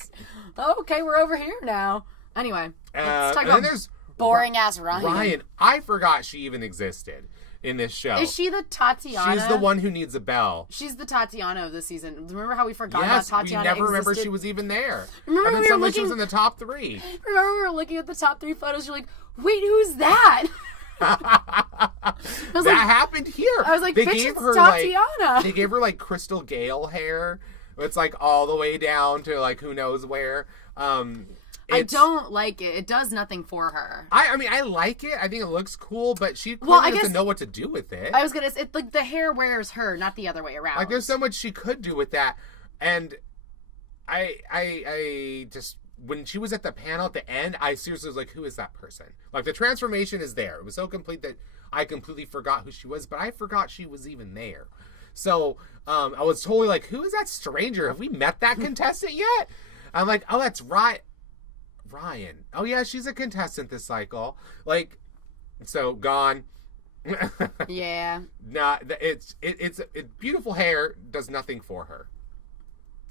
oh, okay, we're over here now. Anyway, let's talk about there's boring-ass Ryan. Ryan, I forgot she even existed in this show. Is she the Tatiana? She's the one who needs a bell. She's the Tatiana of the season. Remember how we forgot about Yes, Tatiana? we never remember existed? she was even there. Remember And then we were suddenly she looking- was in the top 3. Remember we were looking at the top 3 photos? You're like, wait, who's that? That happened here. I was like, they bitch, gave it's her Tatiana. they gave her like Crystal Gale hair. It's like all the way down to like who knows where. I don't like it. It does nothing for her. I mean, I like it. I think it looks cool, but she clearly doesn't know what to do with it. I was gonna say, like the hair wears her, not the other way around. Like, there's so much she could do with that, and I just when she was at the panel at the end, I seriously was like, who is that person? Like, the transformation is there. It was so complete that I completely forgot who she was, but I forgot she was even there. So I was totally like, who is that stranger? Have we met that contestant yet? I'm like, oh, that's Ryan. Oh, yeah, she's a contestant this cycle. Like, so gone. Yeah. It's beautiful hair does nothing for her.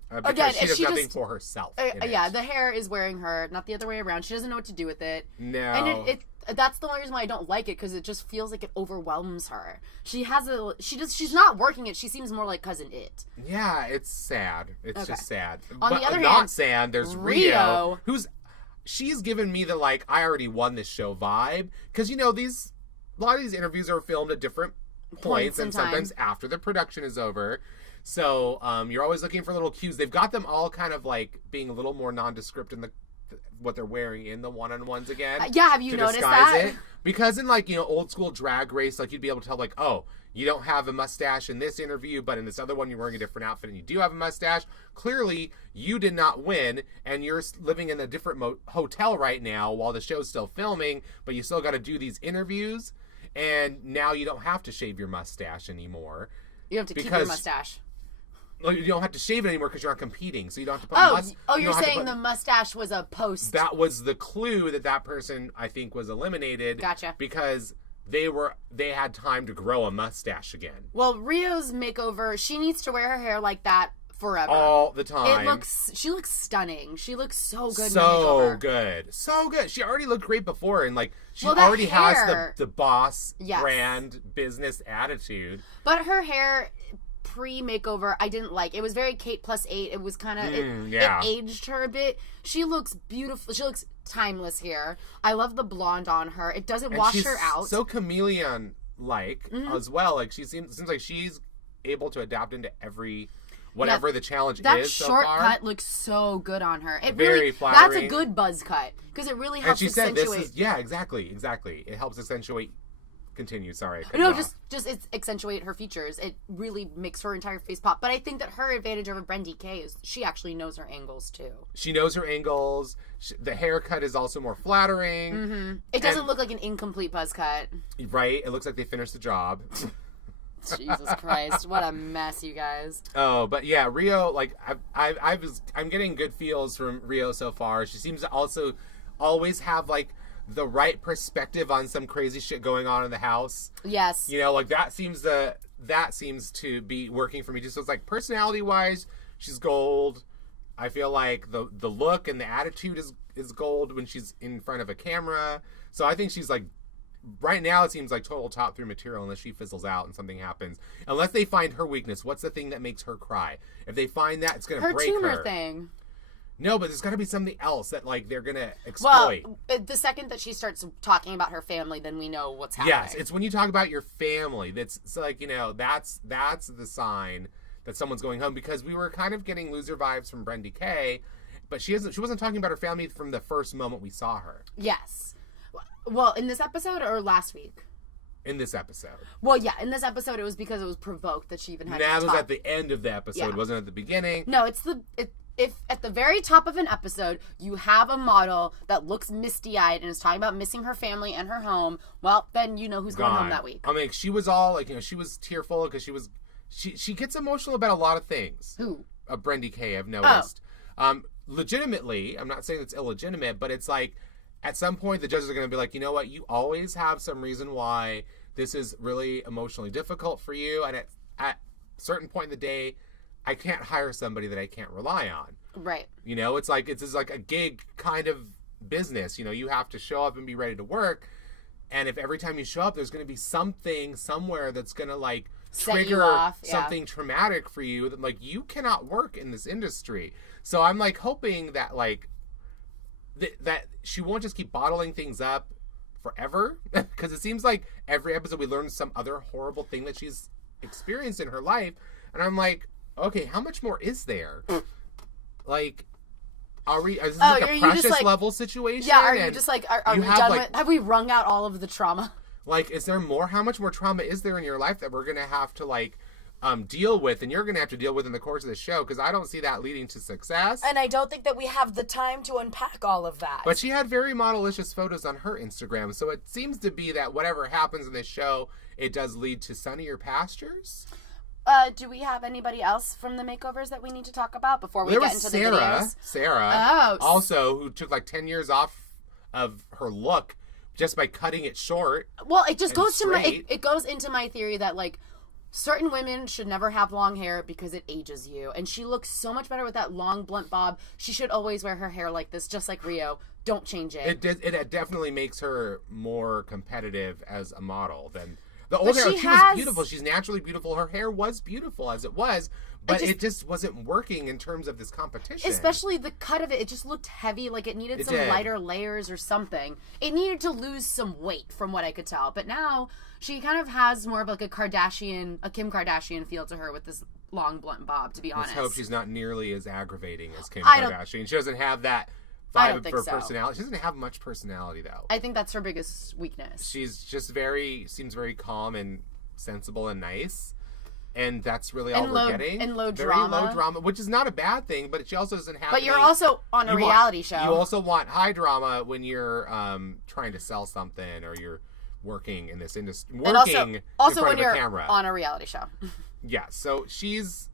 Again, she does she nothing just, for herself. Yeah, the hair is wearing her, not the other way around. She doesn't know what to do with it. No. And that's the only reason why I don't like it, because it just feels like it overwhelms her. She's not working it. She seems more like Cousin It. Yeah, it's sad. It's just sad. On the other not hand, sad. There's Rio, she's given me the like I already won this show vibe, because a lot of these interviews are filmed at different points and sometimes after the production is over. So you're always looking for little cues. They've got them all kind of like being a little more nondescript in what they're wearing in the one-on-ones again. Yeah, have you noticed that? Because in like old school Drag Race, like you'd be able to tell like, oh, you don't have a mustache in this interview, but in this other one you're wearing a different outfit and you do have a mustache. Clearly, you did not win, and you're living in a different hotel right now while the show's still filming, but you still got to do these interviews, and now you don't have to shave your mustache anymore. You have to keep your mustache. You don't have to shave it anymore because you're not competing, so you don't have to put you're saying the mustache was a post. That was the clue that person, I think, was eliminated. Gotcha. Because they had time to grow a mustache again. Well, Rios Makeover, she needs to wear her hair like that forever. All the time. She looks stunning. She looks so good in the makeover. So good. She already looked great before, and like she already has the boss brand business attitude. But her hair pre-makeover, I didn't like. It was very Kate + 8. It was kind of it aged her a bit. She looks beautiful. She looks timeless here. I love the blonde on her. It doesn't wash her out. So chameleon-like as well. Like she seems like she's able to adapt into every whatever the challenge is so far. That short cut looks so good on her. It very really flattering. That's a good buzz cut because it really helps accentuate. And she said exactly. It helps accentuate. Continue. Sorry. No, just it's accentuate her features. It really makes her entire face pop. But I think that her advantage over Brendy K is she actually knows her angles too. She knows her angles. The haircut is also more flattering. Mm-hmm. It doesn't look like an incomplete buzz cut. Right. It looks like they finished the job. Jesus Christ, what a mess, you guys. Oh, but yeah, Rio. Like I'm getting good feels from Rio so far. She seems to also always have like the right perspective on some crazy shit going on in the house. Yes. Like that seems to be working for me. Just so it's like personality wise, she's gold. I feel like the look and the attitude is gold when she's in front of a camera. So I think she's like right now it seems like total top 3 material unless she fizzles out and something happens. Unless they find her weakness. What's the thing that makes her cry? If they find that, it's gonna break her. Her tumor thing. No, but there's got to be something else that, like, they're going to exploit. Well, the second that she starts talking about her family, then we know what's happening. Yes, it's when you talk about your family. That's like, that's the sign that someone's going home. Because we were kind of getting loser vibes from Brendy K, but she wasn't talking about her family from the first moment we saw her. Yes. Well, in this episode or last week? In this episode. Well, yeah, in this episode, it was because it was provoked that she even had to talk. That was at the end of the episode, wasn't at the beginning. No, if at the very top of an episode you have a model that looks misty-eyed and is talking about missing her family and her home, well, then you know who's going home that week. I mean, she was all like, she was tearful because she gets emotional about a lot of things. Who? Brendy K, I've noticed. Legitimately, I'm not saying it's illegitimate, but it's like at some point the judges are going to be like, you know what, you always have some reason why this is really emotionally difficult for you, and at a certain point in the day, I can't hire somebody that I can't rely on. Right. You know, it's like a gig kind of business. You know, you have to show up and be ready to work. And if every time you show up, there's going to be something somewhere that's going to like trigger something traumatic for you, that like you cannot work in this industry. So I'm like hoping that like that she won't just keep bottling things up forever, because it seems like every episode we learn some other horrible thing that she's experienced in her life, and I'm like, okay, how much more is there? Like, is this like a Precious level situation? Yeah, are you just like, are we done with, have we wrung out all of the trauma? Like, is there more? How much more trauma is there in your life that we're going to have to, like, deal with, and you're going to have to deal with in the course of the show? Because I don't see that leading to success. And I don't think that we have the time to unpack all of that. But she had very model-licious photos on her Instagram, so it seems to be that whatever happens in this show, it does lead to sunnier pastures. Do we have anybody else from the makeovers that we need to talk about before we get into the videos? Sarah, also, who took like 10 years off of her look just by cutting it short. Well, it just goes to it goes into my theory that like certain women should never have long hair because it ages you. And she looks so much better with that long blunt bob. She should always wear her hair like this, just like Rio. Don't change it. It definitely makes her more competitive as a model than the older. She was beautiful. She's naturally beautiful. Her hair was beautiful as it was. But it just wasn't working in terms of this competition. Especially the cut of it. It just looked heavy. Like it needed some lighter layers or something. It needed to lose some weight from what I could tell. But now she kind of has more of like a Kim Kardashian feel to her with this long blunt bob, to be honest. Let's hope she's not nearly as aggravating as Kim Kardashian. She doesn't have that vibe of her personality. She doesn't have much personality, though. I think that's her biggest weakness. She's just seems very calm and sensible and nice. And that's really all we're getting. And low Very low drama, which is not a bad thing, but she also doesn't have. But you're also on a reality show. You also want high drama when you're trying to sell something or you're working in this industry. Working also in front when of you're a camera. On a reality show. Yeah, so she's.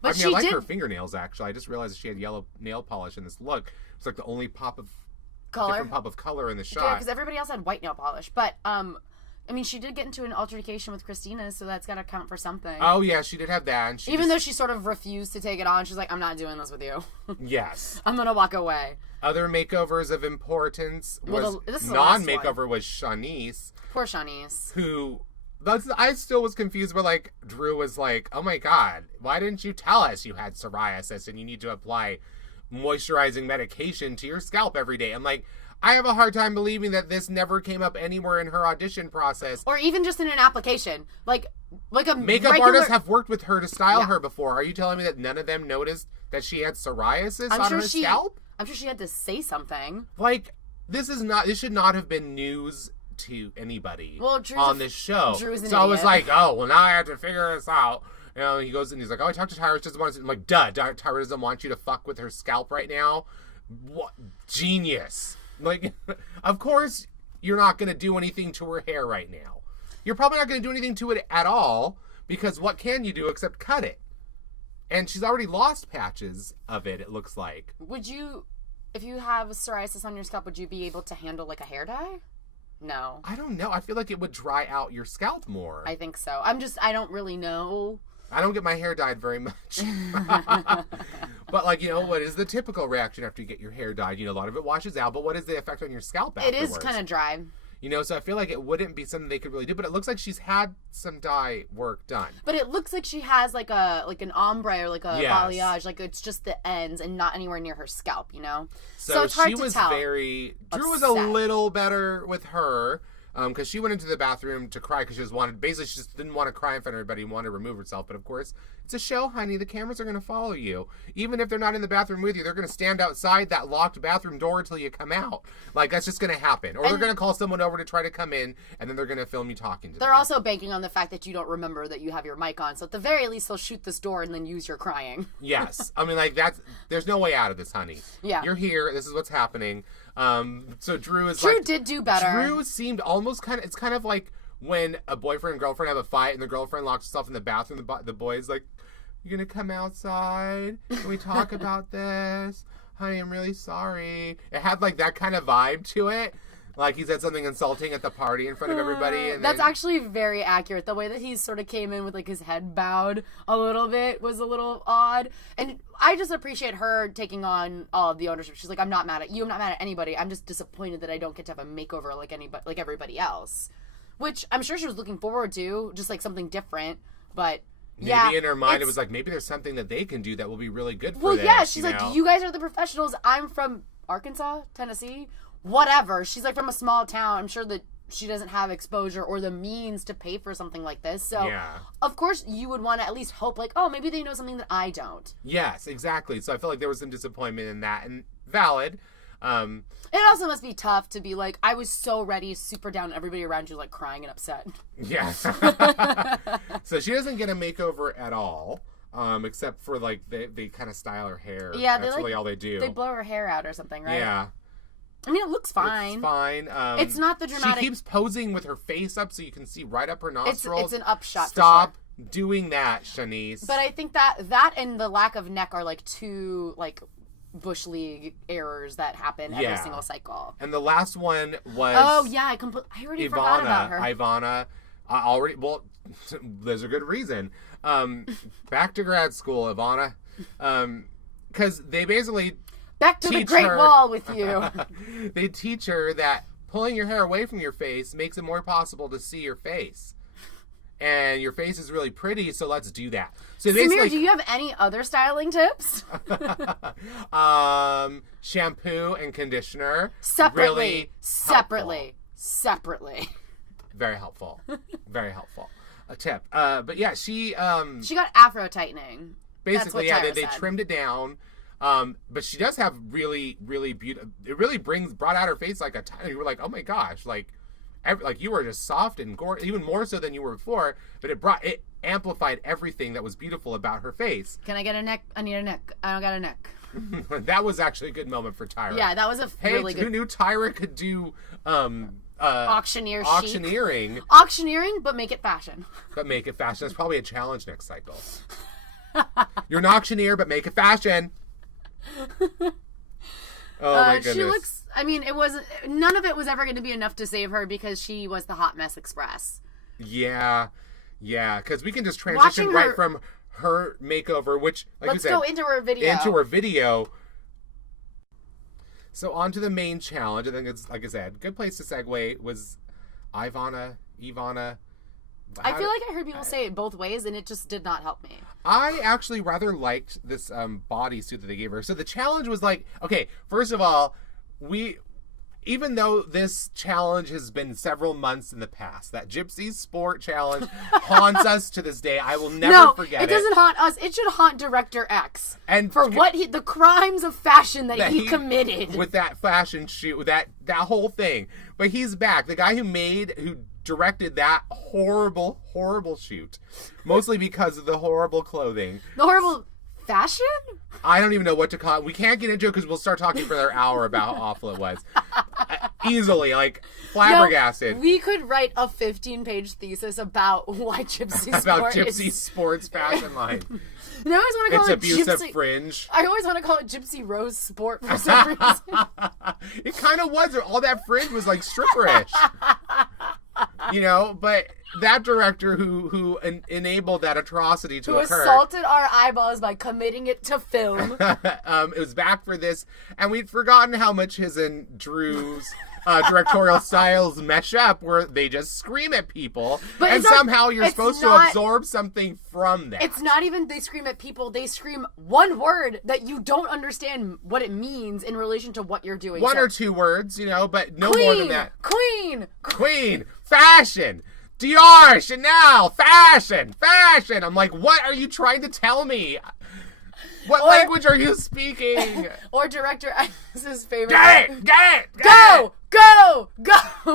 But I like her fingernails, actually. I just realized that she had yellow nail polish in this look. It's like the only different pop of color in the shot. Yeah, because everybody else had white nail polish. But, I mean, she did get into an altercation with Christina, so that's got to count for something. Oh, yeah, she did have that. And Even though she sort of refused to take it on, she's like, I'm not doing this with you. Yes. I'm going to walk away. Other makeovers of importance non-makeover was Shanice. Poor Shanice. Who, I still was confused, but like, Drew was like, oh my God, why didn't you tell us you had psoriasis and you need to apply moisturizing medication to your scalp every day? I'm like, I have a hard time believing that this never came up anywhere in her audition process. Or even just in an application. Like a makeup artists have worked with her to style her before. Are you telling me that none of them noticed that she had psoriasis on her scalp? I'm sure she had to say something. Like, this should not have been news to anybody on this show. Drew's an idiot. I was like, oh, well, now I have to figure this out. You know, he goes and he's like, oh, I talked to Tyra. She doesn't want to. I'm like, duh, Tyra doesn't want you to fuck with her scalp right now. What? Genius. Like, of course, you're not going to do anything to her hair right now. You're probably not going to do anything to it at all, because what can you do except cut it? And she's already lost patches of it, it looks like. Would you, if you have psoriasis on your scalp, would you be able to handle, like, a hair dye? No. I don't know. I feel like it would dry out your scalp more. I think so. I don't really know. I don't get my hair dyed very much. But, like, you know, what is the typical reaction after you get your hair dyed? You know, a lot of it washes out, but what is the effect on your scalp afterwards? It is kind of dry. You know, so I feel like it wouldn't be something they could really do, but it looks like she's had some dye work done. But it looks like she has, like, an ombre or, like, a balayage. Like, it's just the ends and not anywhere near her scalp, you know? So it's hard to tell. Drew was a little better with her. Because she went into the bathroom to cry because she just didn't want to cry in front of everybody and wanted to remove herself. But of course, it's a show, honey. The cameras are going to follow you. Even if they're not in the bathroom with you, they're going to stand outside that locked bathroom door until you come out. Like, that's just going to happen. Or they're going to call someone over to try to come in, and then they're going to film you talking to them. They're also banking on the fact that you don't remember that you have your mic on. So at the very least, they'll shoot this door and then use your crying. Yes. I mean, like, there's no way out of this, honey. Yeah. You're here. This is what's happening. So Drew did do better. Drew seemed almost it's kind of like when a boyfriend and girlfriend have a fight and the girlfriend locks herself in the bathroom. The boy's like, "You're gonna come outside? Can we talk about this? Honey, I'm really sorry." It had like that kind of vibe to it. Like he said something insulting at the party in front of everybody. And That's actually very accurate. The way that he sort of came in with like his head bowed a little bit was a little odd. And I just appreciate her taking on all of the ownership. She's like, I'm not mad at you. I'm not mad at anybody. I'm just disappointed that I don't get to have a makeover like anybody, like everybody else. Which I'm sure she was looking forward to, just like something different. But maybe in her mind it was like, maybe there's something that they can do that will be really good for this. Well, yeah, she's like, you guys are the professionals. I'm from Arkansas, Tennessee, whatever. She's like from a small town. I'm sure that she doesn't have exposure or the means to pay for something like this. So, of course, you would want to at least hope like, oh, maybe they know something that I don't. Yes, exactly. So I feel like there was some disappointment in that, and valid. It also must be tough to be like, I was so ready, super down, and everybody around you like crying and upset. Yes. So she doesn't get a makeover at all, except for like they kind of style her hair. Yeah, that's really all they do. They blow her hair out or something, right? Yeah. I mean, it looks fine. It's fine. It's not the dramatic. She keeps posing with her face up so you can see right up her nostrils. It's an upshot. Stop doing that, Shanice. But I think that and the lack of neck are like two like Bush League errors that happen every single cycle. And the last one was I already forgot about her. Ivana. Well, there's a good reason. Back to grad school, Ivana. Because they basically back to the Great Wall with you. They teach her that pulling your hair away from your face makes it more possible to see your face. And your face is really pretty, so let's do that. So Samir, do you have any other styling tips? Shampoo and conditioner. Separately. Very helpful. Very helpful. A tip. But yeah, she got afro tightening. Basically, they trimmed it down. But she does have really, really beautiful. It really brought out her face like a tiny. You were like, oh my gosh, like you were just soft and gorgeous, even more so than you were before. But it amplified everything that was beautiful about her face. Can I get a neck? I need a neck. I don't got a neck. That was actually a good moment for Tyra. Yeah, that was a really good. Who knew Tyra could do auctioneering, but make it fashion. That's probably a challenge next cycle. You're an auctioneer, but make it fashion. Oh my goodness. She looks. I mean, none of it was ever going to be enough to save her because she was the Hot Mess Express. Yeah, because we can just transition right from her makeover, which, like you said, let's go into her video. So on to the main challenge. I think it's, like I said, good place to segue was Ivana. I feel like I heard people say it both ways, and it just did not help me. I actually rather liked this bodysuit that they gave her. So the challenge was like, okay, first of all, even though this challenge has been several months in the past, that Gypsy Sport challenge haunts us to this day. I will never forget it. It doesn't haunt us. It should haunt Director X. And for the crimes of fashion that he committed. With that fashion shoot, with that whole thing. But he's back. The guy who directed that horrible, horrible shoot. Mostly because of the horrible clothing. The horrible fashion? I don't even know what to call it. We can't get into it because we'll start talking for another hour about how awful it was. Easily, like, flabbergasted. No, we could write a 15-page thesis about why Gypsy Sports fashion line. I always want to call it abusive fringe. I always want to call it Gypsy Rose Sport for some reason. It kind of was. All that fringe was like stripperish. But that director who enabled that atrocity to occur. Who assaulted our eyeballs by committing it to film. It was back for this. And we'd forgotten how much his and Drew's directorial styles mesh up, where they just scream at people. And somehow you're supposed to absorb something from that. It's not even they scream at people. They scream one word that you don't understand what it means in relation to what you're doing. One or two words, but no more than that. Queen. Fashion. Dior, Chanel, fashion. I'm like, what are you trying to tell me? What language are you speaking? Or Director X's favorite. Get it! Go!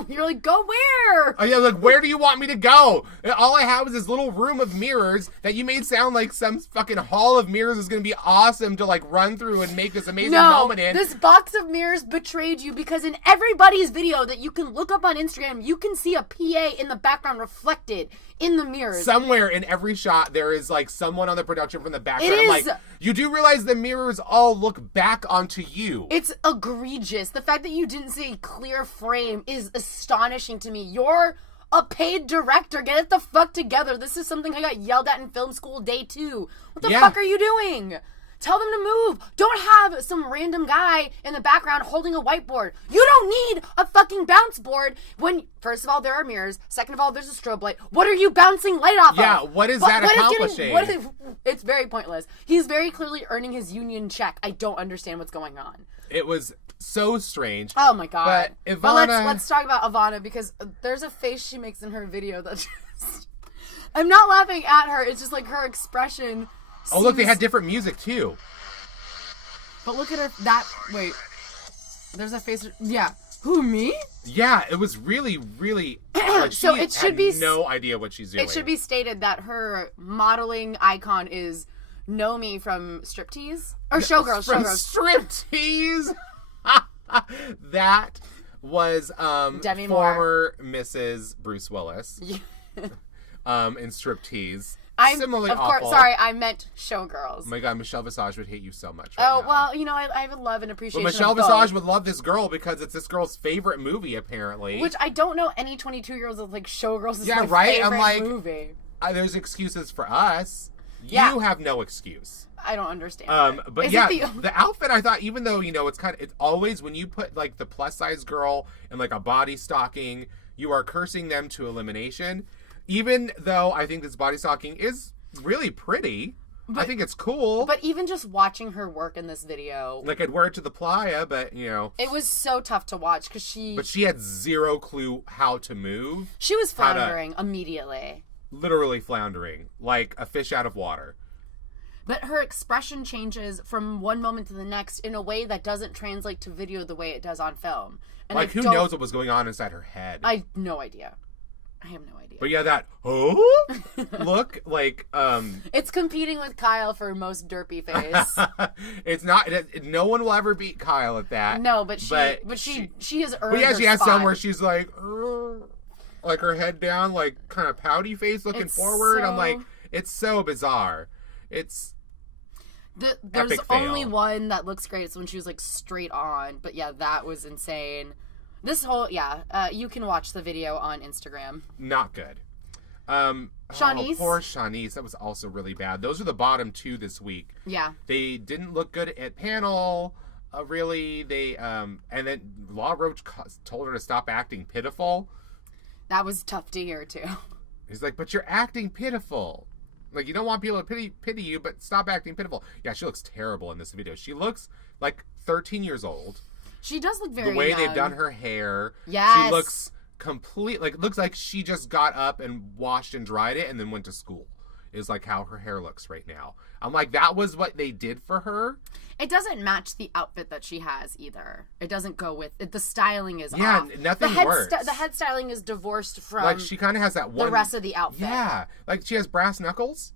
You're like, go where? Oh, yeah, like, where do you want me to go? All I have is this little room of mirrors that you made sound like some fucking hall of mirrors is going to be awesome to, like, run through and make this amazing moment in. This box of mirrors betrayed you because in everybody's video that you can look up on Instagram, you can see a PA in the background reflected in the mirrors. Somewhere in every shot, there is, like, someone on the production from the background. I'm like, you do realize the mirrors all look back onto you. It's egregious. The fact that you didn't say clean clear frame is astonishing to me. You're a paid director. Get it the fuck together. This is something I got yelled at in film school day 2. What the fuck are you doing? Tell them to move. Don't have some random guy in the background holding a whiteboard. You don't need a fucking bounce board when, first of all, there are mirrors. Second of all, there's a strobe light. What are you bouncing light off of? Yeah, what is that accomplishing? It's very pointless. He's very clearly earning his union check. I don't understand what's going on. It was so strange. Oh my god. But Ivana... let's talk about Ivana, because there's a face she makes in her video that just... I'm not laughing at her. It's just like her expression... Oh, look, they had different music, too. But look at her, wait. There's a face, yeah. Who, me? Yeah, it was really, really, so it should be no idea what she's doing. It should be stated that her modeling icon is Nomi from Striptease? Or Showgirls, from Showgirls. Striptease? That was, Demi former Mrs. Bruce Willis. Yeah. In Striptease. Similarly of course, awful. Sorry, I meant Showgirls. Oh my god, Michelle Visage would hate you so much right now. Well, you know, I have a love and appreciation Michelle Visage would love this girl because it's this girl's favorite movie, apparently. Which I don't know any 22-year-olds that like Showgirls is my favorite movie. There's excuses for us. You have no excuse. I don't understand. But the outfit, I thought, even though, you know, it's always when you put like the plus size girl in like a body stocking, you are cursing them to elimination. Even though I think this body stocking is really pretty. I think it's cool. But even just watching her work in this video. Like, I'd wear it to the playa, but, you know. It was so tough to watch because she... But she had zero clue how to move. She was floundering immediately. Literally floundering. Like a fish out of water. But her expression changes from one moment to the next in a way that doesn't translate to video the way it does on film. And like, who knows what was going on inside her head? I have no idea. But yeah, that look like it's competing with Kyle for most derpy face. It's not. No one will ever beat Kyle at that. No, but she has earned. But yeah, she has spot. some where she's like her head down, like kind of pouty face, looking forward. I'm like, it's so bizarre. It's there's only one that looks great. It's when she was like straight on. But yeah, that was insane. This whole, you can watch the video on Instagram. Not good. Shawnice. Poor Shawnice. That was also really bad. Those are the bottom 2 this week. Yeah. They didn't look good at panel, really. They, and then Law Roach told her to stop acting pitiful. That was tough to hear, too. He's like, but you're acting pitiful. Like, you don't want people to pity you, but stop acting pitiful. Yeah, she looks terrible in this video. She looks like 13 years old. She does look very young. The way they've done her hair. Yes. She looks looks like she just got up and washed and dried it and then went to school. Is like how her hair looks right now. I'm like, that was what they did for her. It doesn't match the outfit that she has either. It doesn't go with it. The styling is off. Yeah, nothing works. The head styling is divorced from like she kind of has that one. The rest of the outfit. Yeah, like she has brass knuckles.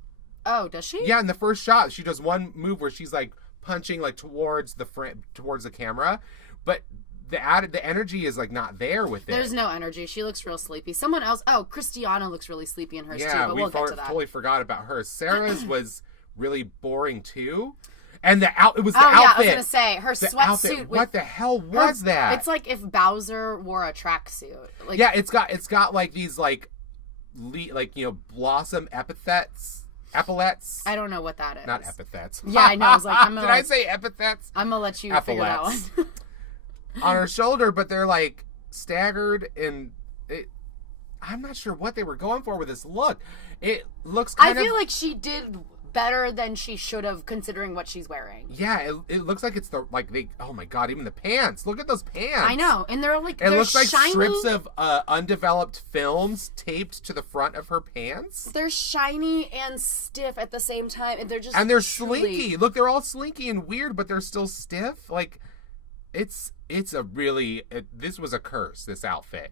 Oh, does she? Yeah, in the first shot, she does one move where she's like punching like towards the camera. But the energy is like not there with it. There's no energy. She looks real sleepy. Someone else. Oh, Christiana looks really sleepy in hers too. But we'll get to that. Totally forgot about her. Sarah's was really boring too. And it was the outfit. Yeah, I was gonna say her sweatsuit. What the hell was that? It's like if Bowser wore a tracksuit. Like, yeah, it's got like these like blossom epaulets. I don't know what that is. Not epithets. Yeah, I know. I was like, did I say epithets? I'm gonna let you figure that one. On her shoulder, but they're like staggered, and I'm not sure what they were going for with this look. It looks I feel like she did better than she should have, considering what she's wearing. Yeah, it looks like it's oh my god, even the pants. Look at those pants. I know, and they're like, it looks like shiny. Strips of undeveloped films taped to the front of her pants. They're shiny and stiff at the same time, and they're slinky. Look, they're all slinky and weird, but they're still stiff. Like, this was a curse, this outfit.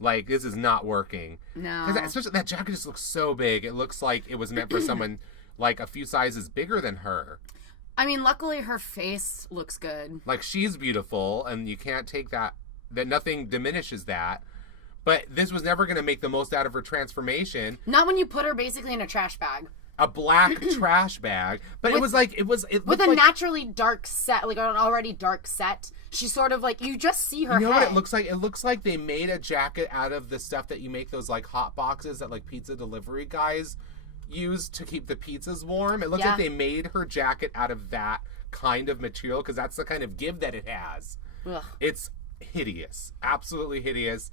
Like, this is not working. No. Especially that jacket just looks so big. It looks like it was meant for someone like a few sizes bigger than her. I mean, luckily her face looks good. Like, she's beautiful, and you can't take that nothing diminishes that. But this was never going to make the most out of her transformation. Not when you put her basically in a trash bag. a black trash bag, but it was like it with a naturally dark set, like an already dark set. She's sort of like you just see her. You know head. what it looks like? It looks like they made a jacket out of the stuff that you make those like hot boxes that like pizza delivery guys use to keep the pizzas warm. It looks like they made her jacket out of that kind of material because that's the kind of give that it has. Ugh. It's hideous, absolutely hideous.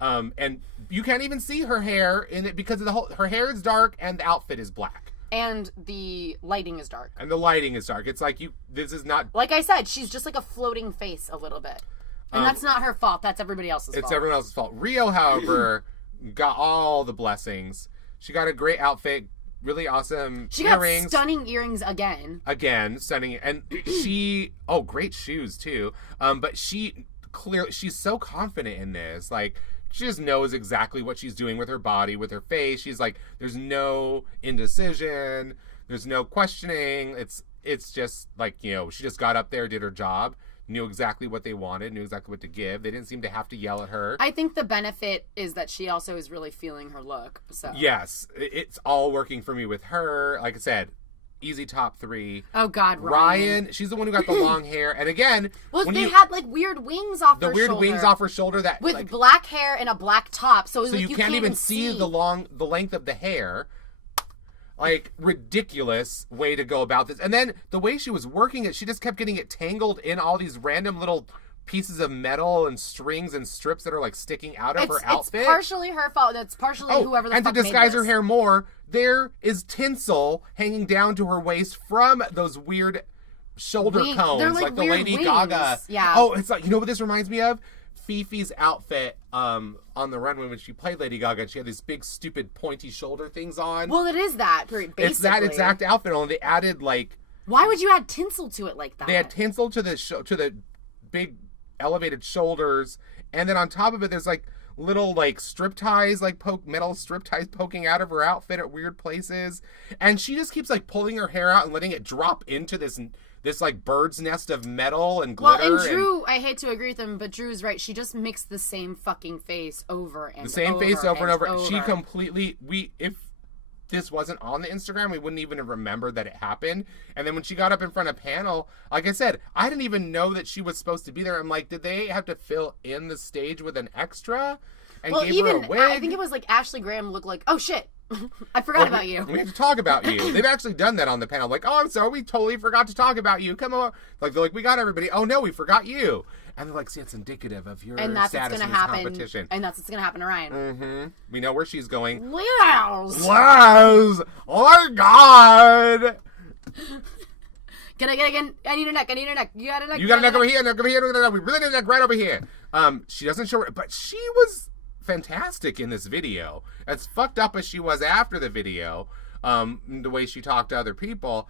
And you can't even see her hair in it because of her hair is dark and the outfit is black. And the lighting is dark. It's like this is not... Like I said, she's just like a floating face a little bit. And that's not her fault. That's everybody else's fault. It's everyone else's fault. Rio, however, got all the blessings. She got a great outfit, really awesome earrings. Got stunning earrings again. Again, stunning. And great shoes too. But she's so confident in this. Like, she just knows exactly what she's doing with her body, with her face. She's like, there's no indecision. There's no questioning. It's just like, she just got up there, did her job, knew exactly what they wanted, knew exactly what to give. They didn't seem to have to yell at her. I think the benefit is that she also is really feeling her look. So yes, it's all working for me with her. Like I said, easy top 3. Oh, God, Ryan. She's the one who got the long hair. And again... Well, they had, like, weird wings off her shoulder. The weird wings off her shoulder that... With black hair and a black top. So like, you can't even see the length of the hair. Like, ridiculous way to go about this. And then the way she was working it, she just kept getting it tangled in all these random little pieces of metal and strings and strips that are, like, sticking out of her outfit. It's partially her fault. That's partially whoever the fuck and to disguise made her hair more... There is tinsel hanging down to her waist from those weird shoulder cones, they're like the Lady wings. Gaga. Yeah. Oh, it's like, you know what this reminds me of? Fifi's outfit on the runway when she played Lady Gaga. She had these big, stupid, pointy shoulder things on. Well, it is that, basically. It's that exact outfit, only they added, like... Why would you add tinsel to it like that? They had tinsel to the big, elevated shoulders, and then on top of it, there's, like... little like strip ties, like metal strip ties poking out of her outfit at weird places, and she just keeps like pulling her hair out and letting it drop into this like bird's nest of metal and glitter. Well, and Drew, I hate to agree with him, but Drew's right. She just makes the same fucking face over and over. The same face over and over. She completely if this wasn't on the Instagram, we wouldn't even have remembered that it happened. And then when she got up in front of panel, like I said, I didn't even know that she was supposed to be there. I'm like, did they have to fill in the stage with an extra and gave her a wig? I think it was like Ashley Graham looked like, oh shit, I forgot about you. We have to talk about you. They've actually done that on the panel. Like, oh, I'm sorry, we totally forgot to talk about you. Come on. Like, they're like, we got everybody. Oh, no, we forgot you. And they're like, see, it's indicative of your status in this competition. And that's what's going to happen to Ryan. Mm-hmm. We know where she's going. Liz! Oh, my God! I need a neck. You got a neck. You got a neck over here, neck over here. We really need a neck right over here. She doesn't show her, but she was fantastic in this video. As fucked up as she was after the video, the way she talked to other people.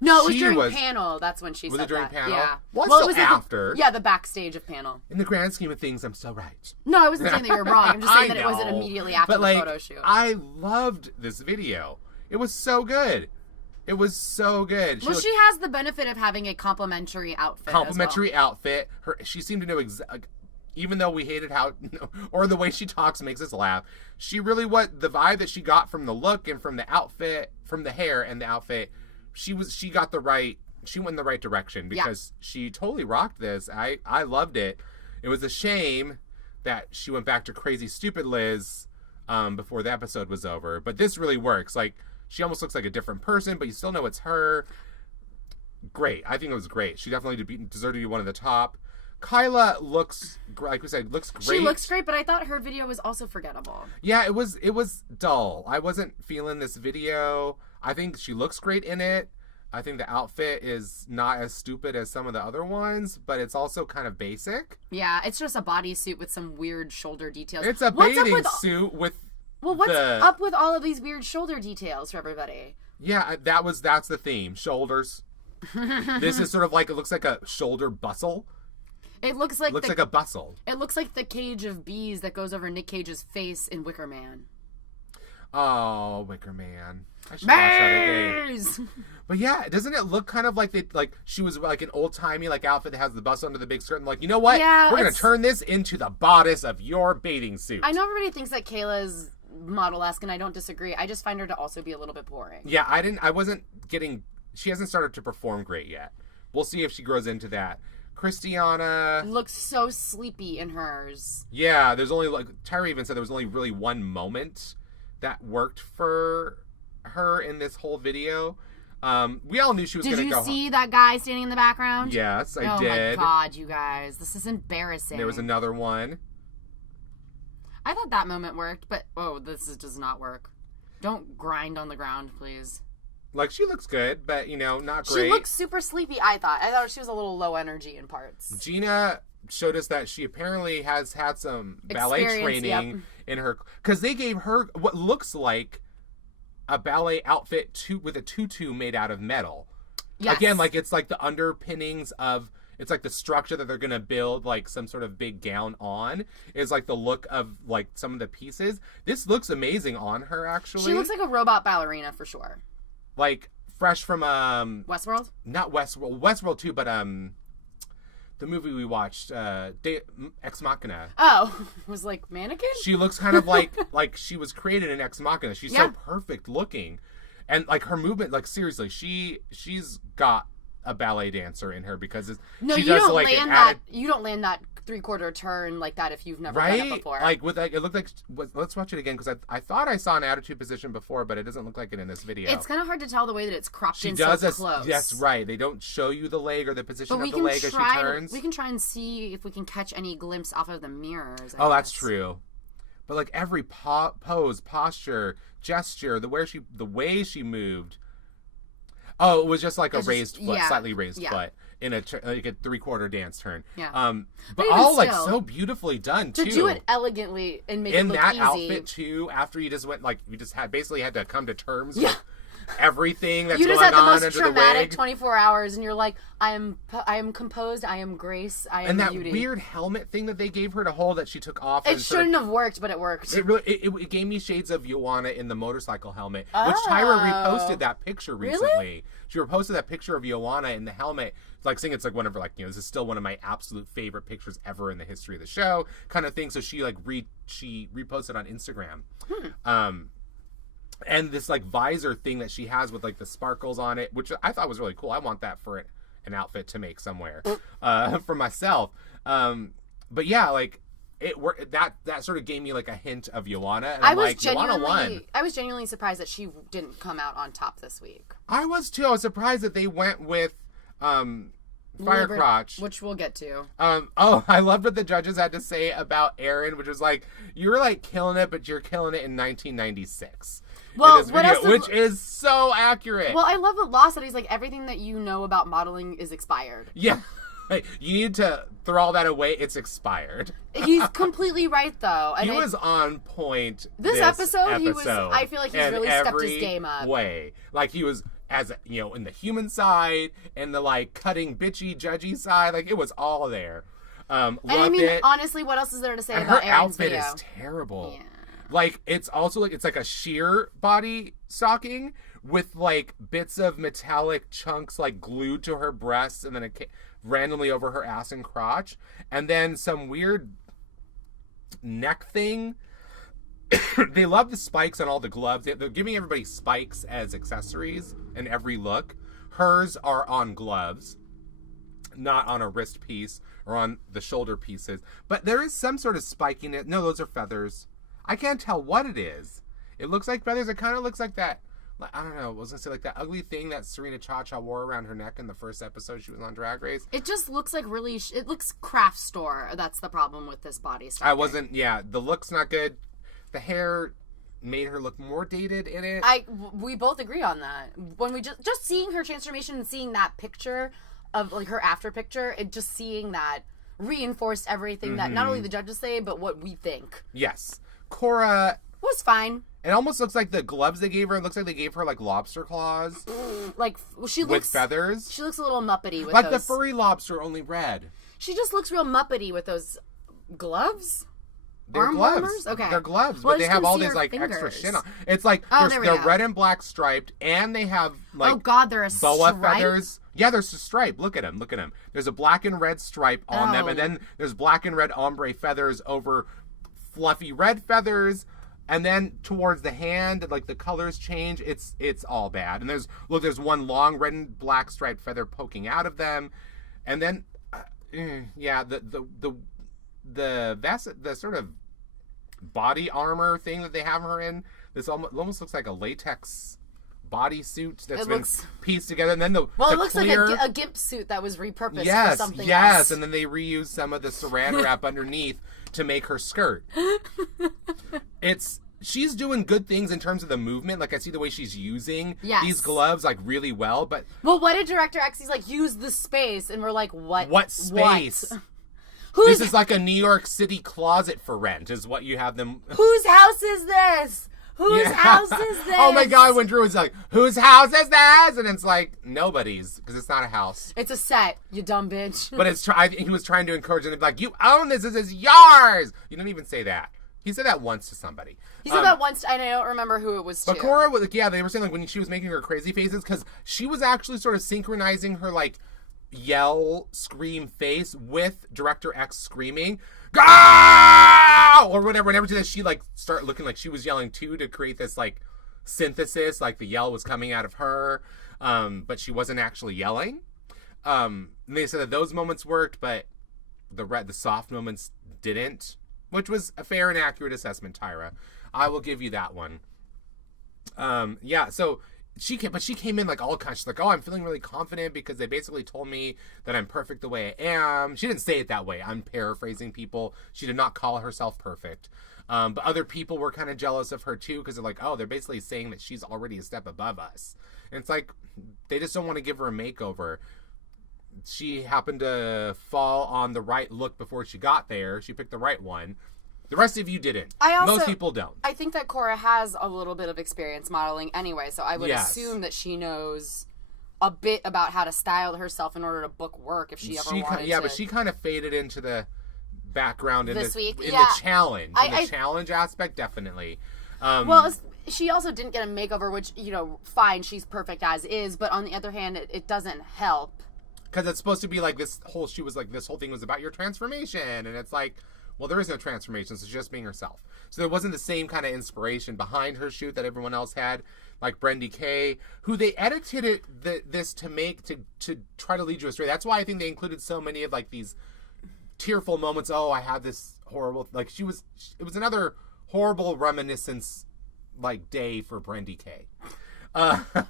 No, it was during panel. That's when she said that. Was it during panel? Yeah. Well, it was after. The backstage of panel. In the grand scheme of things, I'm so right. No, I wasn't saying that you're wrong. I'm just saying that it wasn't immediately after the photo shoot. I loved this video. It was so good. It was so good. She has the benefit of having a complimentary outfit. Outfit. She seemed to know even though we hated how, or the way she talks makes us laugh. She really the vibe that she got from the look and from the outfit, from the hair and the outfit. She went in the right direction because she totally rocked this. I loved it. It was a shame that she went back to crazy stupid Liz before the episode was over. But this really works. Like, she almost looks like a different person, but you still know it's her. Great. I think it was great. She definitely deserved to be one of the top. Kyla looks, like we said, looks great. She looks great, but I thought her video was also forgettable. Yeah, it was dull. I wasn't feeling this video. I think she looks great in it. I think the outfit is not as stupid as some of the other ones, but it's also kind of basic. Yeah, it's just a bodysuit with some weird shoulder details. It's a bathing suit with... Well, what's up with all of these weird shoulder details for everybody? Yeah, that's the theme. Shoulders. This is sort of like, it looks like a shoulder bustle. It looks like like a bustle. It looks like the cage of bees that goes over Nick Cage's face in Wicker Man. Oh, Wicker Man. I should watch that again. But yeah, doesn't it look kind of like she was like an old timey outfit that has the bustle under the big skirt and you know what? Yeah, we're gonna turn this into the bodice of your bathing suit. I know everybody thinks that Kayla's model-esque, and I don't disagree. I just find her to also be a little bit boring. Yeah, I wasn't getting... She hasn't started to perform great yet. We'll see if she grows into that. Christiana... looks so sleepy in hers. Yeah, there's only, like... Tyra even said there was only really one moment that worked for her in this whole video. We all knew she was going to go... Did you see that guy standing in the background? Yes, I did. Oh my God, you guys. This is embarrassing. There was another one. I thought that moment worked, but... Oh, does not work. Don't grind on the ground, please. Like, she looks good, but, you know, not great. She looks super sleepy, I thought. I thought she was a little low energy in parts. Gina showed us that she apparently has had some ballet training in her... Because they gave her what looks like a ballet outfit with a tutu made out of metal. Yes. Again, like, it's like the underpinnings of... It's like the structure that they're going to build, like, some sort of big gown on is, like, the look of, like, some of the pieces. This looks amazing on her, actually. She looks like a robot ballerina, for sure. Like, fresh from, Westworld? Not Westworld. Westworld, too, but, the movie we watched, Ex Machina. Oh, it was like Mannequin? She looks kind of like she was created in Ex Machina. She's so perfect looking. And, like, her movement, like, seriously, she's got a ballet dancer in her because you don't land that 3/4 turn like that if you've never done it before. Like with like it looked like let's watch it again because I thought I saw an attitude position before, but it doesn't look like it in this video. It's kind of hard to tell the way that it's cropped she in does so close. Yes, right. They don't show you the leg or the position of the leg as she turns. We can try and see if we can catch any glimpse off of the mirrors. I guess. That's true. But like every pose, posture, gesture, the way she moved. Oh, it was just like a raised foot, slightly raised foot in like a 3/4 dance turn. Yeah. But all still, like so beautifully done too. To do it elegantly and make it look easy. In that outfit too, after you just went like you just basically had to come to terms with everything that's going on under the wig. You just had the most traumatic 24 hours, and you're like, I am composed, I am grace, I am beauty. And that weird helmet thing that they gave her to hold that she took off. It shouldn't have worked, but it worked. It gave me shades of Joanna in the motorcycle helmet, which Tyra reposted that picture recently. Really? She reposted that picture of Joanna in the helmet, like saying it's like one of her, like, you know, this is still one of my absolute favorite pictures ever in the history of the show, kind of thing. So she like she reposted on Instagram. And this like visor thing that she has with like the sparkles on it, which I thought was really cool. I want that for an outfit to make somewhere for myself. But yeah, like that sort of gave me like a hint of Joanna. And I'm like, Joanna won. I was genuinely surprised that she didn't come out on top this week. I was too. I was surprised that they went with Firecrotch, which we'll get to. I loved what the judges had to say about Erin, which was like, you were like killing it, but you're killing it in 1996. Well, which is so accurate. Well, I love what Law said. He's like, everything that you know about modeling is expired. Yeah. You need to throw all that away. It's expired. He's completely right, though. And he was on point. This episode, he was. I feel like he's really stepped his game up. Way, like he was, as you know, in the human side and the like cutting bitchy, judgy side. Like it was all there. And I mean, honestly, what else is there to say about Erin's video? Her outfit is terrible. Yeah. Like, it's also like, it's like a sheer body stocking with like bits of metallic chunks like glued to her breasts and then randomly over her ass and crotch. And then some weird neck thing. They love the spikes on all the gloves. They're giving everybody spikes as accessories in every look. Hers are on gloves, not on a wrist piece or on the shoulder pieces. But there is some sort of spike in it. No, those are feathers. I can't tell what it is. It looks like feathers. It kind of looks like that. I don't know. I was going to say like that ugly thing that Serena Cha-Cha wore around her neck in the first episode she was on Drag Race. It just looks like really... it looks craft store. That's the problem with this body style. The look's not good. The hair made her look more dated in it. We both agree on that. When we just seeing her transformation and seeing that picture of like her after picture, just seeing that reinforced everything that not only the judges say, but what we think. Yes. Cora was fine. It almost looks like the gloves they gave her. It looks like they gave her like lobster claws, she looks with feathers. She looks a little muppety with like the furry lobster, only red. She just looks real muppety with those gloves. They're gloves. Warmers? Okay, they're gloves, but they have all this like fingers. Extra shit on. It's like they're red and black striped, and they have like they're a boa stripe? feathers. Yeah, there's a stripe. Look at them. There's a black and red stripe on them, and then there's black and red ombre feathers over fluffy red feathers, And then towards the hand, like the colors change. It's all bad. And there's one long red and black striped feather poking out of them, and then the sort of body armor thing that they have her in. This almost looks like a latex bodysuit that's been pieced together, and then it looks clear, like a gimp suit that was repurposed for something else. Yes, and then they reused some of the saran wrap underneath to make her skirt. She's doing good things in terms of the movement. Like, I see the way she's using these gloves, like, really well, but... Well, what did Director X, he's like, use the space, and we're like, what? What space? This is like a New York City closet for rent, is what you have them... Whose house is this? Whose house is this? Oh my God, when Drew was like, whose house is this? And it's like, nobody's, because it's not a house. It's a set, you dumb bitch. But he was trying to encourage them to be like, you own this is yours! You didn't even say that. He said that once to somebody. He said that once, and I don't remember who it was to. But Cora was, they were saying, like, when she was making her crazy faces, because she was actually sort of synchronizing her, like, yell, scream face with Director X screaming, "Go!" or whatever. Whenever she, like, start looking like she was yelling, too, to create this, like, synthesis, like the yell was coming out of her, but she wasn't actually yelling. And they said that those moments worked, but the soft moments didn't. Which was a fair and accurate assessment, Tyra. I will give you that one. So she came in like all kind. She's like, oh, I'm feeling really confident because they basically told me that I'm perfect the way I am. She didn't say it that way. I'm paraphrasing people. She did not call herself perfect. But other people were kind of jealous of her too because they're like, oh, they're basically saying that she's already a step above us. And it's like, they just don't want to give her a makeover. She happened to fall on the right look before she got there. She picked the right one. The rest of you didn't. Most people don't. I think that Cora has a little bit of experience modeling anyway, so I would assume that she knows a bit about how to style herself in order to book work if she ever wanted to. Yeah, but she kind of faded into the background in this week. In the challenge. The challenge aspect, definitely. She also didn't get a makeover, which, fine, she's perfect as is, but on the other hand, it doesn't help. Because it's supposed to be like this whole thing was about your transformation. And it's like, well, there is no transformation. So she's just being herself. So there wasn't the same kind of inspiration behind her shoot that everyone else had. Like Brendy K, who they edited this to make to try to lead you astray. That's why I think they included so many of like these tearful moments. Oh, I had this horrible, like it was another horrible reminiscence like day for Brendy K.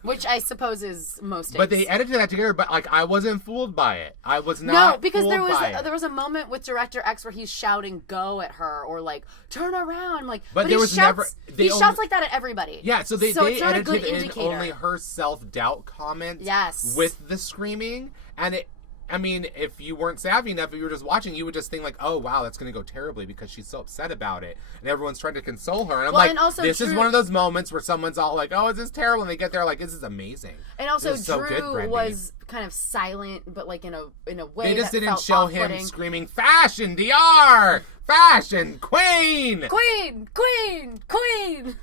Which I suppose is most days. But they edited that together, but like I wasn't fooled by it. I was not. No, because there was a moment with Director X where he's shouting "Go" at her or like "Turn around," like. But there was never. He shouts like that at everybody. Yeah, so they edited in only her self-doubt comments. Yes. With the screaming, and it. I mean, if you weren't savvy enough, if you were just watching, you would just think like, oh, wow, that's going to go terribly because she's so upset about it. And everyone's trying to console her. And I'm like, this is one of those moments where someone's all like, oh, is this terrible? And they get there like, this is amazing. And also Drew was kind of silent, but like in a way they just that didn't felt show off-putting. him screaming, fashion, DR! Fashion, queen! Queen! Queen! Queen!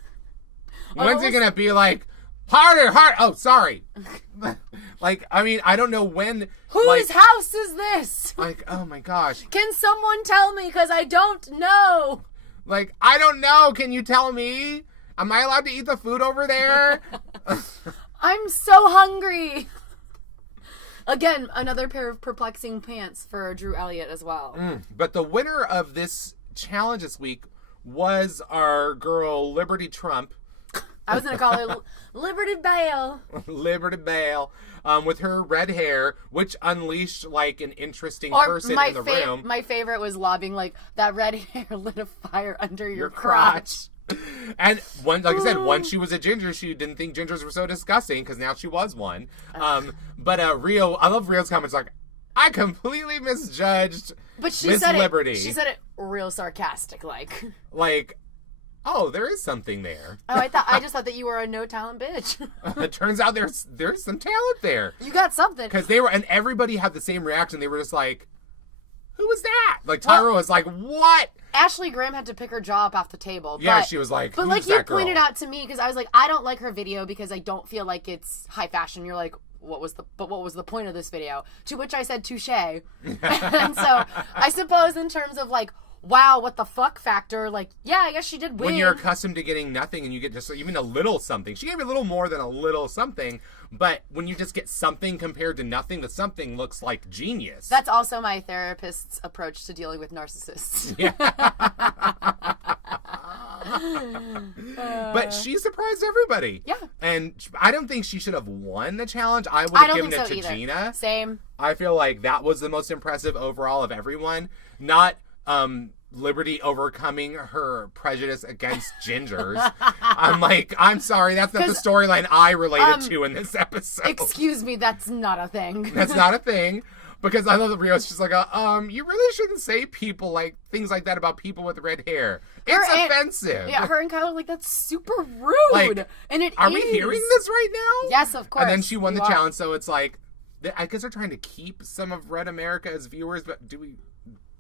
When's he going to be like, harder! Oh, sorry. Like, I mean, I don't know when. Whose house is this? Like, oh my gosh. Can someone tell me? Because I don't know. Like, I don't know. Can you tell me? Am I allowed to eat the food over there? I'm so hungry. Again, another pair of perplexing pants for Drew Elliott as well. But the winner of this challenge this week was our girl, Liberty Trump. I was going to call her Liberty Bale. Liberty Bale. With her red hair, which unleashed, like, an interesting person in the room. My favorite was lobbing, like, that red hair lit a fire under your crotch. And, like I said, once she was a ginger, she didn't think gingers were so disgusting, because now she was one. But Rio, I love Rio's comments, like, I completely misjudged Miss Liberty. She said it real sarcastic, like. Like, oh, there is something there. Oh, I just thought that you were a no-talent bitch. It turns out there's some talent there. You got something. Because and everybody had the same reaction. They were just like, who was that? Like, Tyra was like, what? Ashley Graham had to pick her jaw up off the table. Yeah, she was like, but like you pointed out to me, because I was like, I don't like her video because I don't feel like it's high fashion. You're like, what was the point of this video? To which I said, touche. And so I suppose in terms of like, wow, what the fuck factor. Like, yeah, I guess she did win. When you're accustomed to getting nothing and you get just even a little something. She gave a little more than a little something, but when you just get something compared to nothing, the something looks like genius. That's also my therapist's approach to dealing with narcissists. Yeah. But she surprised everybody. Yeah. And I don't think she should have won the challenge. I would have given it to Gina. Same. I feel like that was the most impressive overall of everyone. Not Liberty overcoming her prejudice against gingers. I'm sorry, that's not the storyline I related to in this episode. Excuse me, that's not a thing. That's not a thing. Because I love that Rios just like, you really shouldn't say things like that about people with red hair. It's offensive. Yeah, her and Kyla are like, that's super rude. Like, and are we hearing this right now? Yes, of course. And then she won the challenge, so it's like, I guess they're trying to keep some of Red America as viewers, but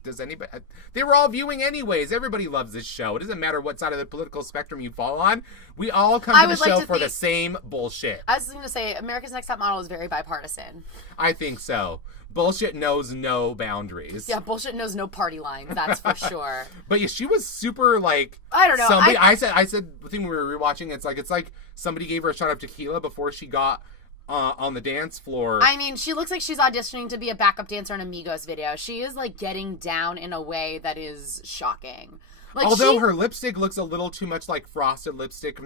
does anybody? They were all viewing anyways. Everybody loves this show. It doesn't matter what side of the political spectrum you fall on. We all come to the show for the same bullshit. I was going to say, America's Next Top Model is very bipartisan. I think so. Bullshit knows no boundaries. Yeah, bullshit knows no party lines. That's for sure. But yeah, she was super like. I don't know. I said. I think we were rewatching. It's like somebody gave her a shot of tequila before she got on the dance floor. I mean, she looks like she's auditioning to be a backup dancer in a Migos video. She is like getting down in a way that is shocking. Like, although her lipstick looks a little too much like frosted lipstick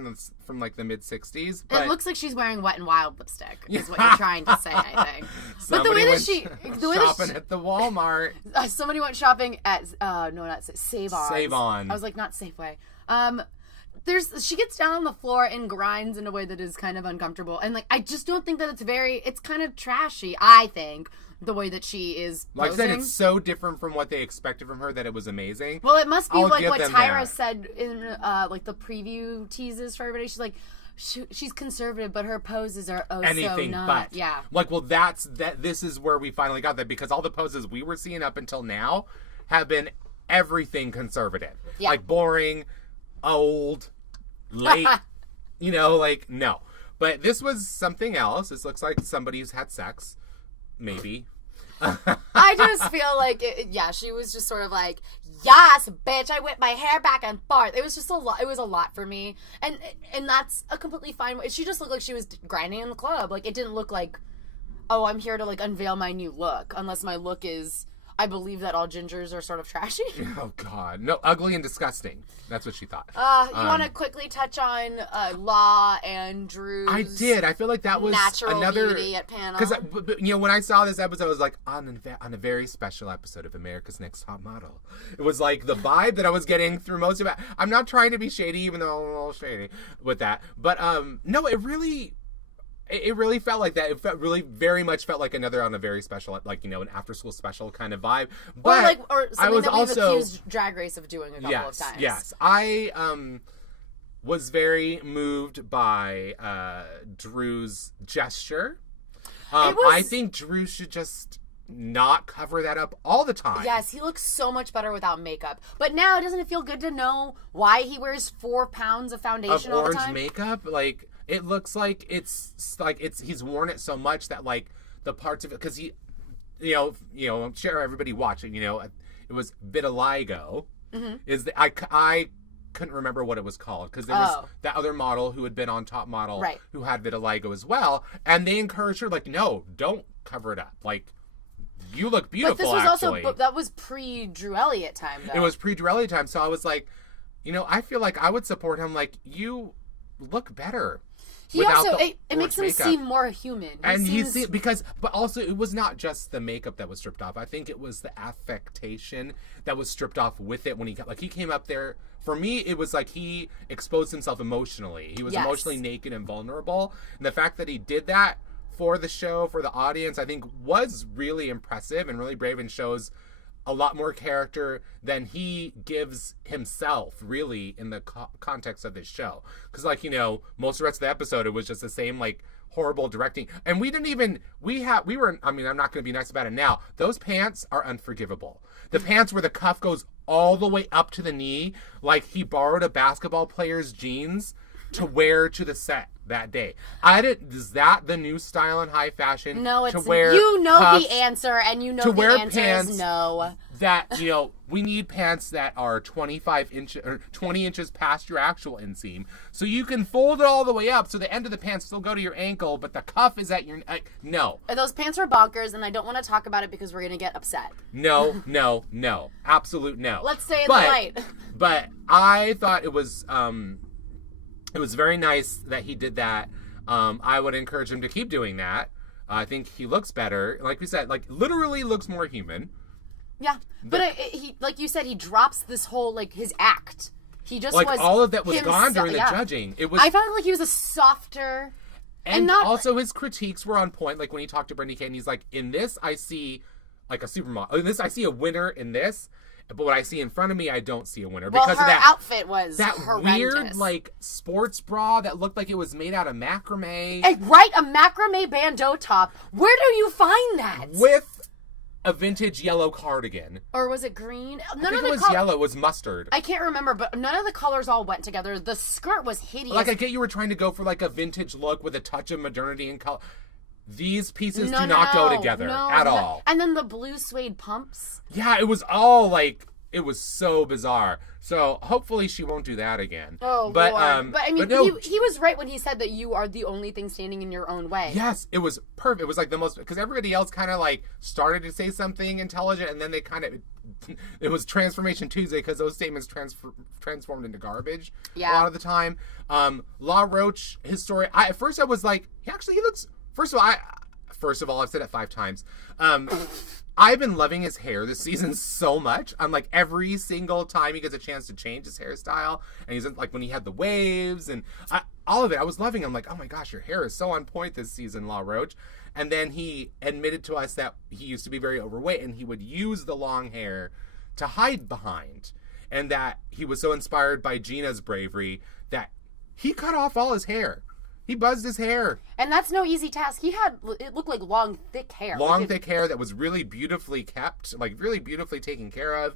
from like the mid-60s. But it looks like she's wearing Wet n Wild lipstick, is what you're trying to say, I think. But the way that shopping at the Walmart. Somebody went shopping at, Save On. Save On. I was like, not Safeway. She gets down on the floor and grinds in a way that is kind of uncomfortable. And, like, I just don't think that it's kind of trashy, I think, the way that she is posing. Like I said, it's so different from what they expected from her that it was amazing. Well, it must be like what Tyra said in, like, the preview teases for everybody. She's like, she's conservative, but her poses are anything so not. But. Yeah. Like, well, this is where we finally got that, because all the poses we were seeing up until now have been everything conservative. Yeah. Like, boring, old, late, no. But this was something else. This looks like somebody who's had sex. Maybe. I just feel like, she was just sort of like, yes, bitch, I whip my hair back and forth. It was just a lot. It was a lot for me. And that's a completely fine way. She just looked like she was grinding in the club. Like, it didn't look like, oh, I'm here to, like, unveil my new look. Unless my look is, I believe that all gingers are sort of trashy. Oh, God. No, ugly and disgusting. That's what she thought. You want to quickly touch on Law and Drew's I did. I feel like that was natural another beauty at panel. Because, when I saw this episode, I was like, on a very special episode of America's Next Top Model. It was like the vibe that I was getting through most of it. I'm not trying to be shady, even though I'm a little shady with that. But, no, it really felt like that. It very much felt like another on a very special, like, an after school special kind of vibe. But or something I was that we've also accused Drag Race of doing a couple of times. Yes, I was very moved by Drew's gesture. I think Drew should just not cover that up all the time. Yes, he looks so much better without makeup. But now, doesn't it feel good to know why he wears 4 pounds of foundation all the time? Orange makeup, like. It looks like he's worn it so much that, like, the parts of it, because he, I'm sure everybody watching, it was vitiligo. Mm-hmm. I couldn't remember what it was called, because there was that other model who had been on Top Model who had vitiligo as well, and they encouraged her, like, no, don't cover it up, like. You look beautiful. But this was that was pre-Drew Elliott time, though. It was pre-Drew Elliott time, so I was like, I feel like I would support him. Like, you look better. He also, it makes him seem more human. But also it was not just the makeup that was stripped off. I think it was the affectation that was stripped off with it when he came up there. For me, it was like he exposed himself emotionally. He was emotionally naked and vulnerable. And the fact that he did that for the show, for the audience, I think was really impressive and really brave, and shows a lot more character than he gives himself, really, in the context of this show. Because, like, most of the rest of the episode, it was just the same, like, horrible directing. And we didn't even, I'm not going to be nice about it now. Those pants are unforgivable. The pants where the cuff goes all the way up to the knee, like he borrowed a basketball player's jeans to wear to the set that day. Is that the new style in high fashion? No, it's to wear the cuffs, answer, and the answer is no. that, you know, we need pants that are 25 inches or 20 inches past your actual inseam. So you can fold it all the way up so the end of the pants still go to your ankle, but the cuff is at your, no. Those pants were bonkers, and I don't want to talk about it because we're going to get upset. No. Absolute no. Let's stay in the light. But I thought it was very nice that he did that. I would encourage him to keep doing that. I think he looks better. Like we said, like literally looks more human. Yeah, but he, like you said, he drops this whole, like, his act. He just like was all of that was himself. gone during the judging. It was. I felt like he was a softer, and not also his critiques were on point. Like when he talked to Brandy Kane, he's like, "In this, I see like a supermodel. In this, I see a winner. In this, but what I see in front of me, I don't see a winner because her of that outfit was that horrendous. weird like sports bra that looked like it was made out of macrame. Right, a macrame bandeau top. Where do you find that? With a vintage yellow cardigan. Or was it green? I think it was yellow. It was mustard. I can't remember, but none of the colors all went together. The skirt was hideous. Like, I get you were trying to go for, like, a vintage look with a touch of modernity and color. These pieces do not go together at all. And then the blue suede pumps. Yeah, it was all, like, it was so bizarre. So, hopefully she won't do that again. Oh, but, Lord. But I mean, no, he was right when he said that you are the only thing standing in your own way. Yes, it was perfect. It was, like, the most... Because everybody else kind of, like, started to say something intelligent, and then they kind of... It was Transformation Tuesday, because those statements transformed into garbage a lot of the time. La Roche, his story... At first I was like, he looks... First of all, I've said it 5 times. I've been loving his hair this season so much. I'm like, every single time he gets a chance to change his hairstyle, and he's like when he had the waves and all of it, I was loving him. Like, oh my gosh, your hair is so on point this season, La Roche. And then he admitted to us that he used to be very overweight, and he would use the long hair to hide behind, and that he was so inspired by Gina's bravery that he cut off all his hair. He buzzed his hair. And that's no easy task. It looked like long, thick hair. Thick hair that was really beautifully kept, like really beautifully taken care of.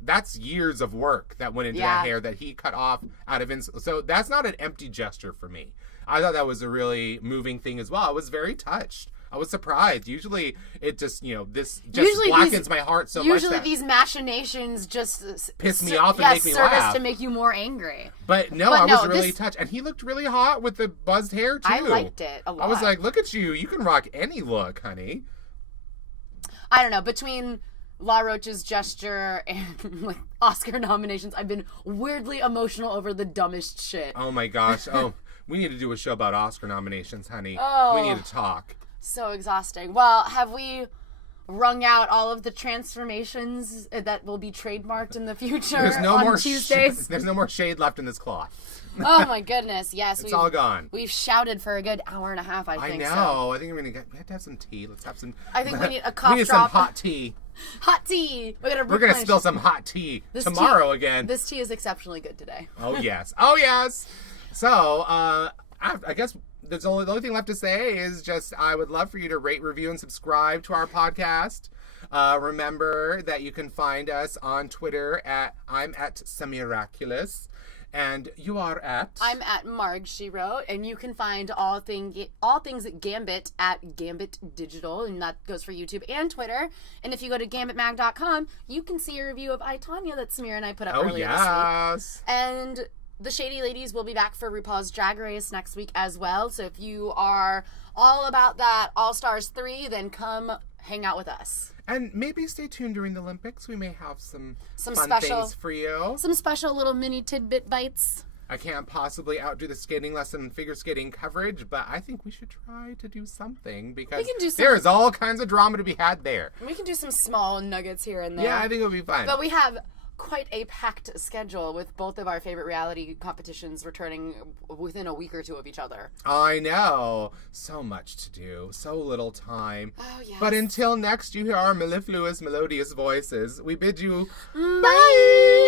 That's years of work that went into that hair that he cut off out of So that's not an empty gesture for me. I thought that was a really moving thing as well. I was very touched. I was surprised. Usually it just, this just blackens my heart so much. Usually these machinations just piss me off and make me laugh. To make you more angry. But I was really touched. And he looked really hot with the buzzed hair, too. I liked it a lot. I was like, look at you. You can rock any look, honey. I don't know. Between La Roche's gesture and like Oscar nominations, I've been weirdly emotional over the dumbest shit. Oh, my gosh. Oh, we need to do a show about Oscar nominations, honey. Oh. We need to talk. So exhausting. Well, have we wrung out all of the transformations that will be trademarked in the future on Tuesdays? There's no more shade left in this cloth. Oh my goodness, yes. It's all gone. We've shouted for a good hour and a half, I think. I know. I think we have to have some tea. Let's have some... I think we need a cough We need drop. some hot tea. Hot tea! We're going to spill some hot tea tomorrow again. This tea is exceptionally good today. Oh, yes. Oh, yes. So, I guess... The only thing left to say is just I would love for you to rate, review, and subscribe to our podcast. Remember that you can find us on Twitter I'm at Semiraculous, and you are at... I'm at Marg, she wrote, and you can find all things Gambit at Gambit Digital, and that goes for YouTube and Twitter. And if you go to gambitmag.com, you can see a review of I, Tonya that Samir and I put up earlier this week. And... The Shady Ladies will be back for RuPaul's Drag Race next week as well. So if you are all about that All-Stars 3, then come hang out with us. And maybe stay tuned during the Olympics. We may have some fun special things for you. Some special little mini tidbit bites. I can't possibly outdo the skating lesson and figure skating coverage, but I think we should try to do something because there is all kinds of drama to be had there. We can do some small nuggets here and there. Yeah, I think it'll be fun. But we have quite a packed schedule with both of our favorite reality competitions returning within a week or two of each other. I know. So much to do. So little time. Oh, yes. But until next you hear our mellifluous, melodious voices, we bid you bye!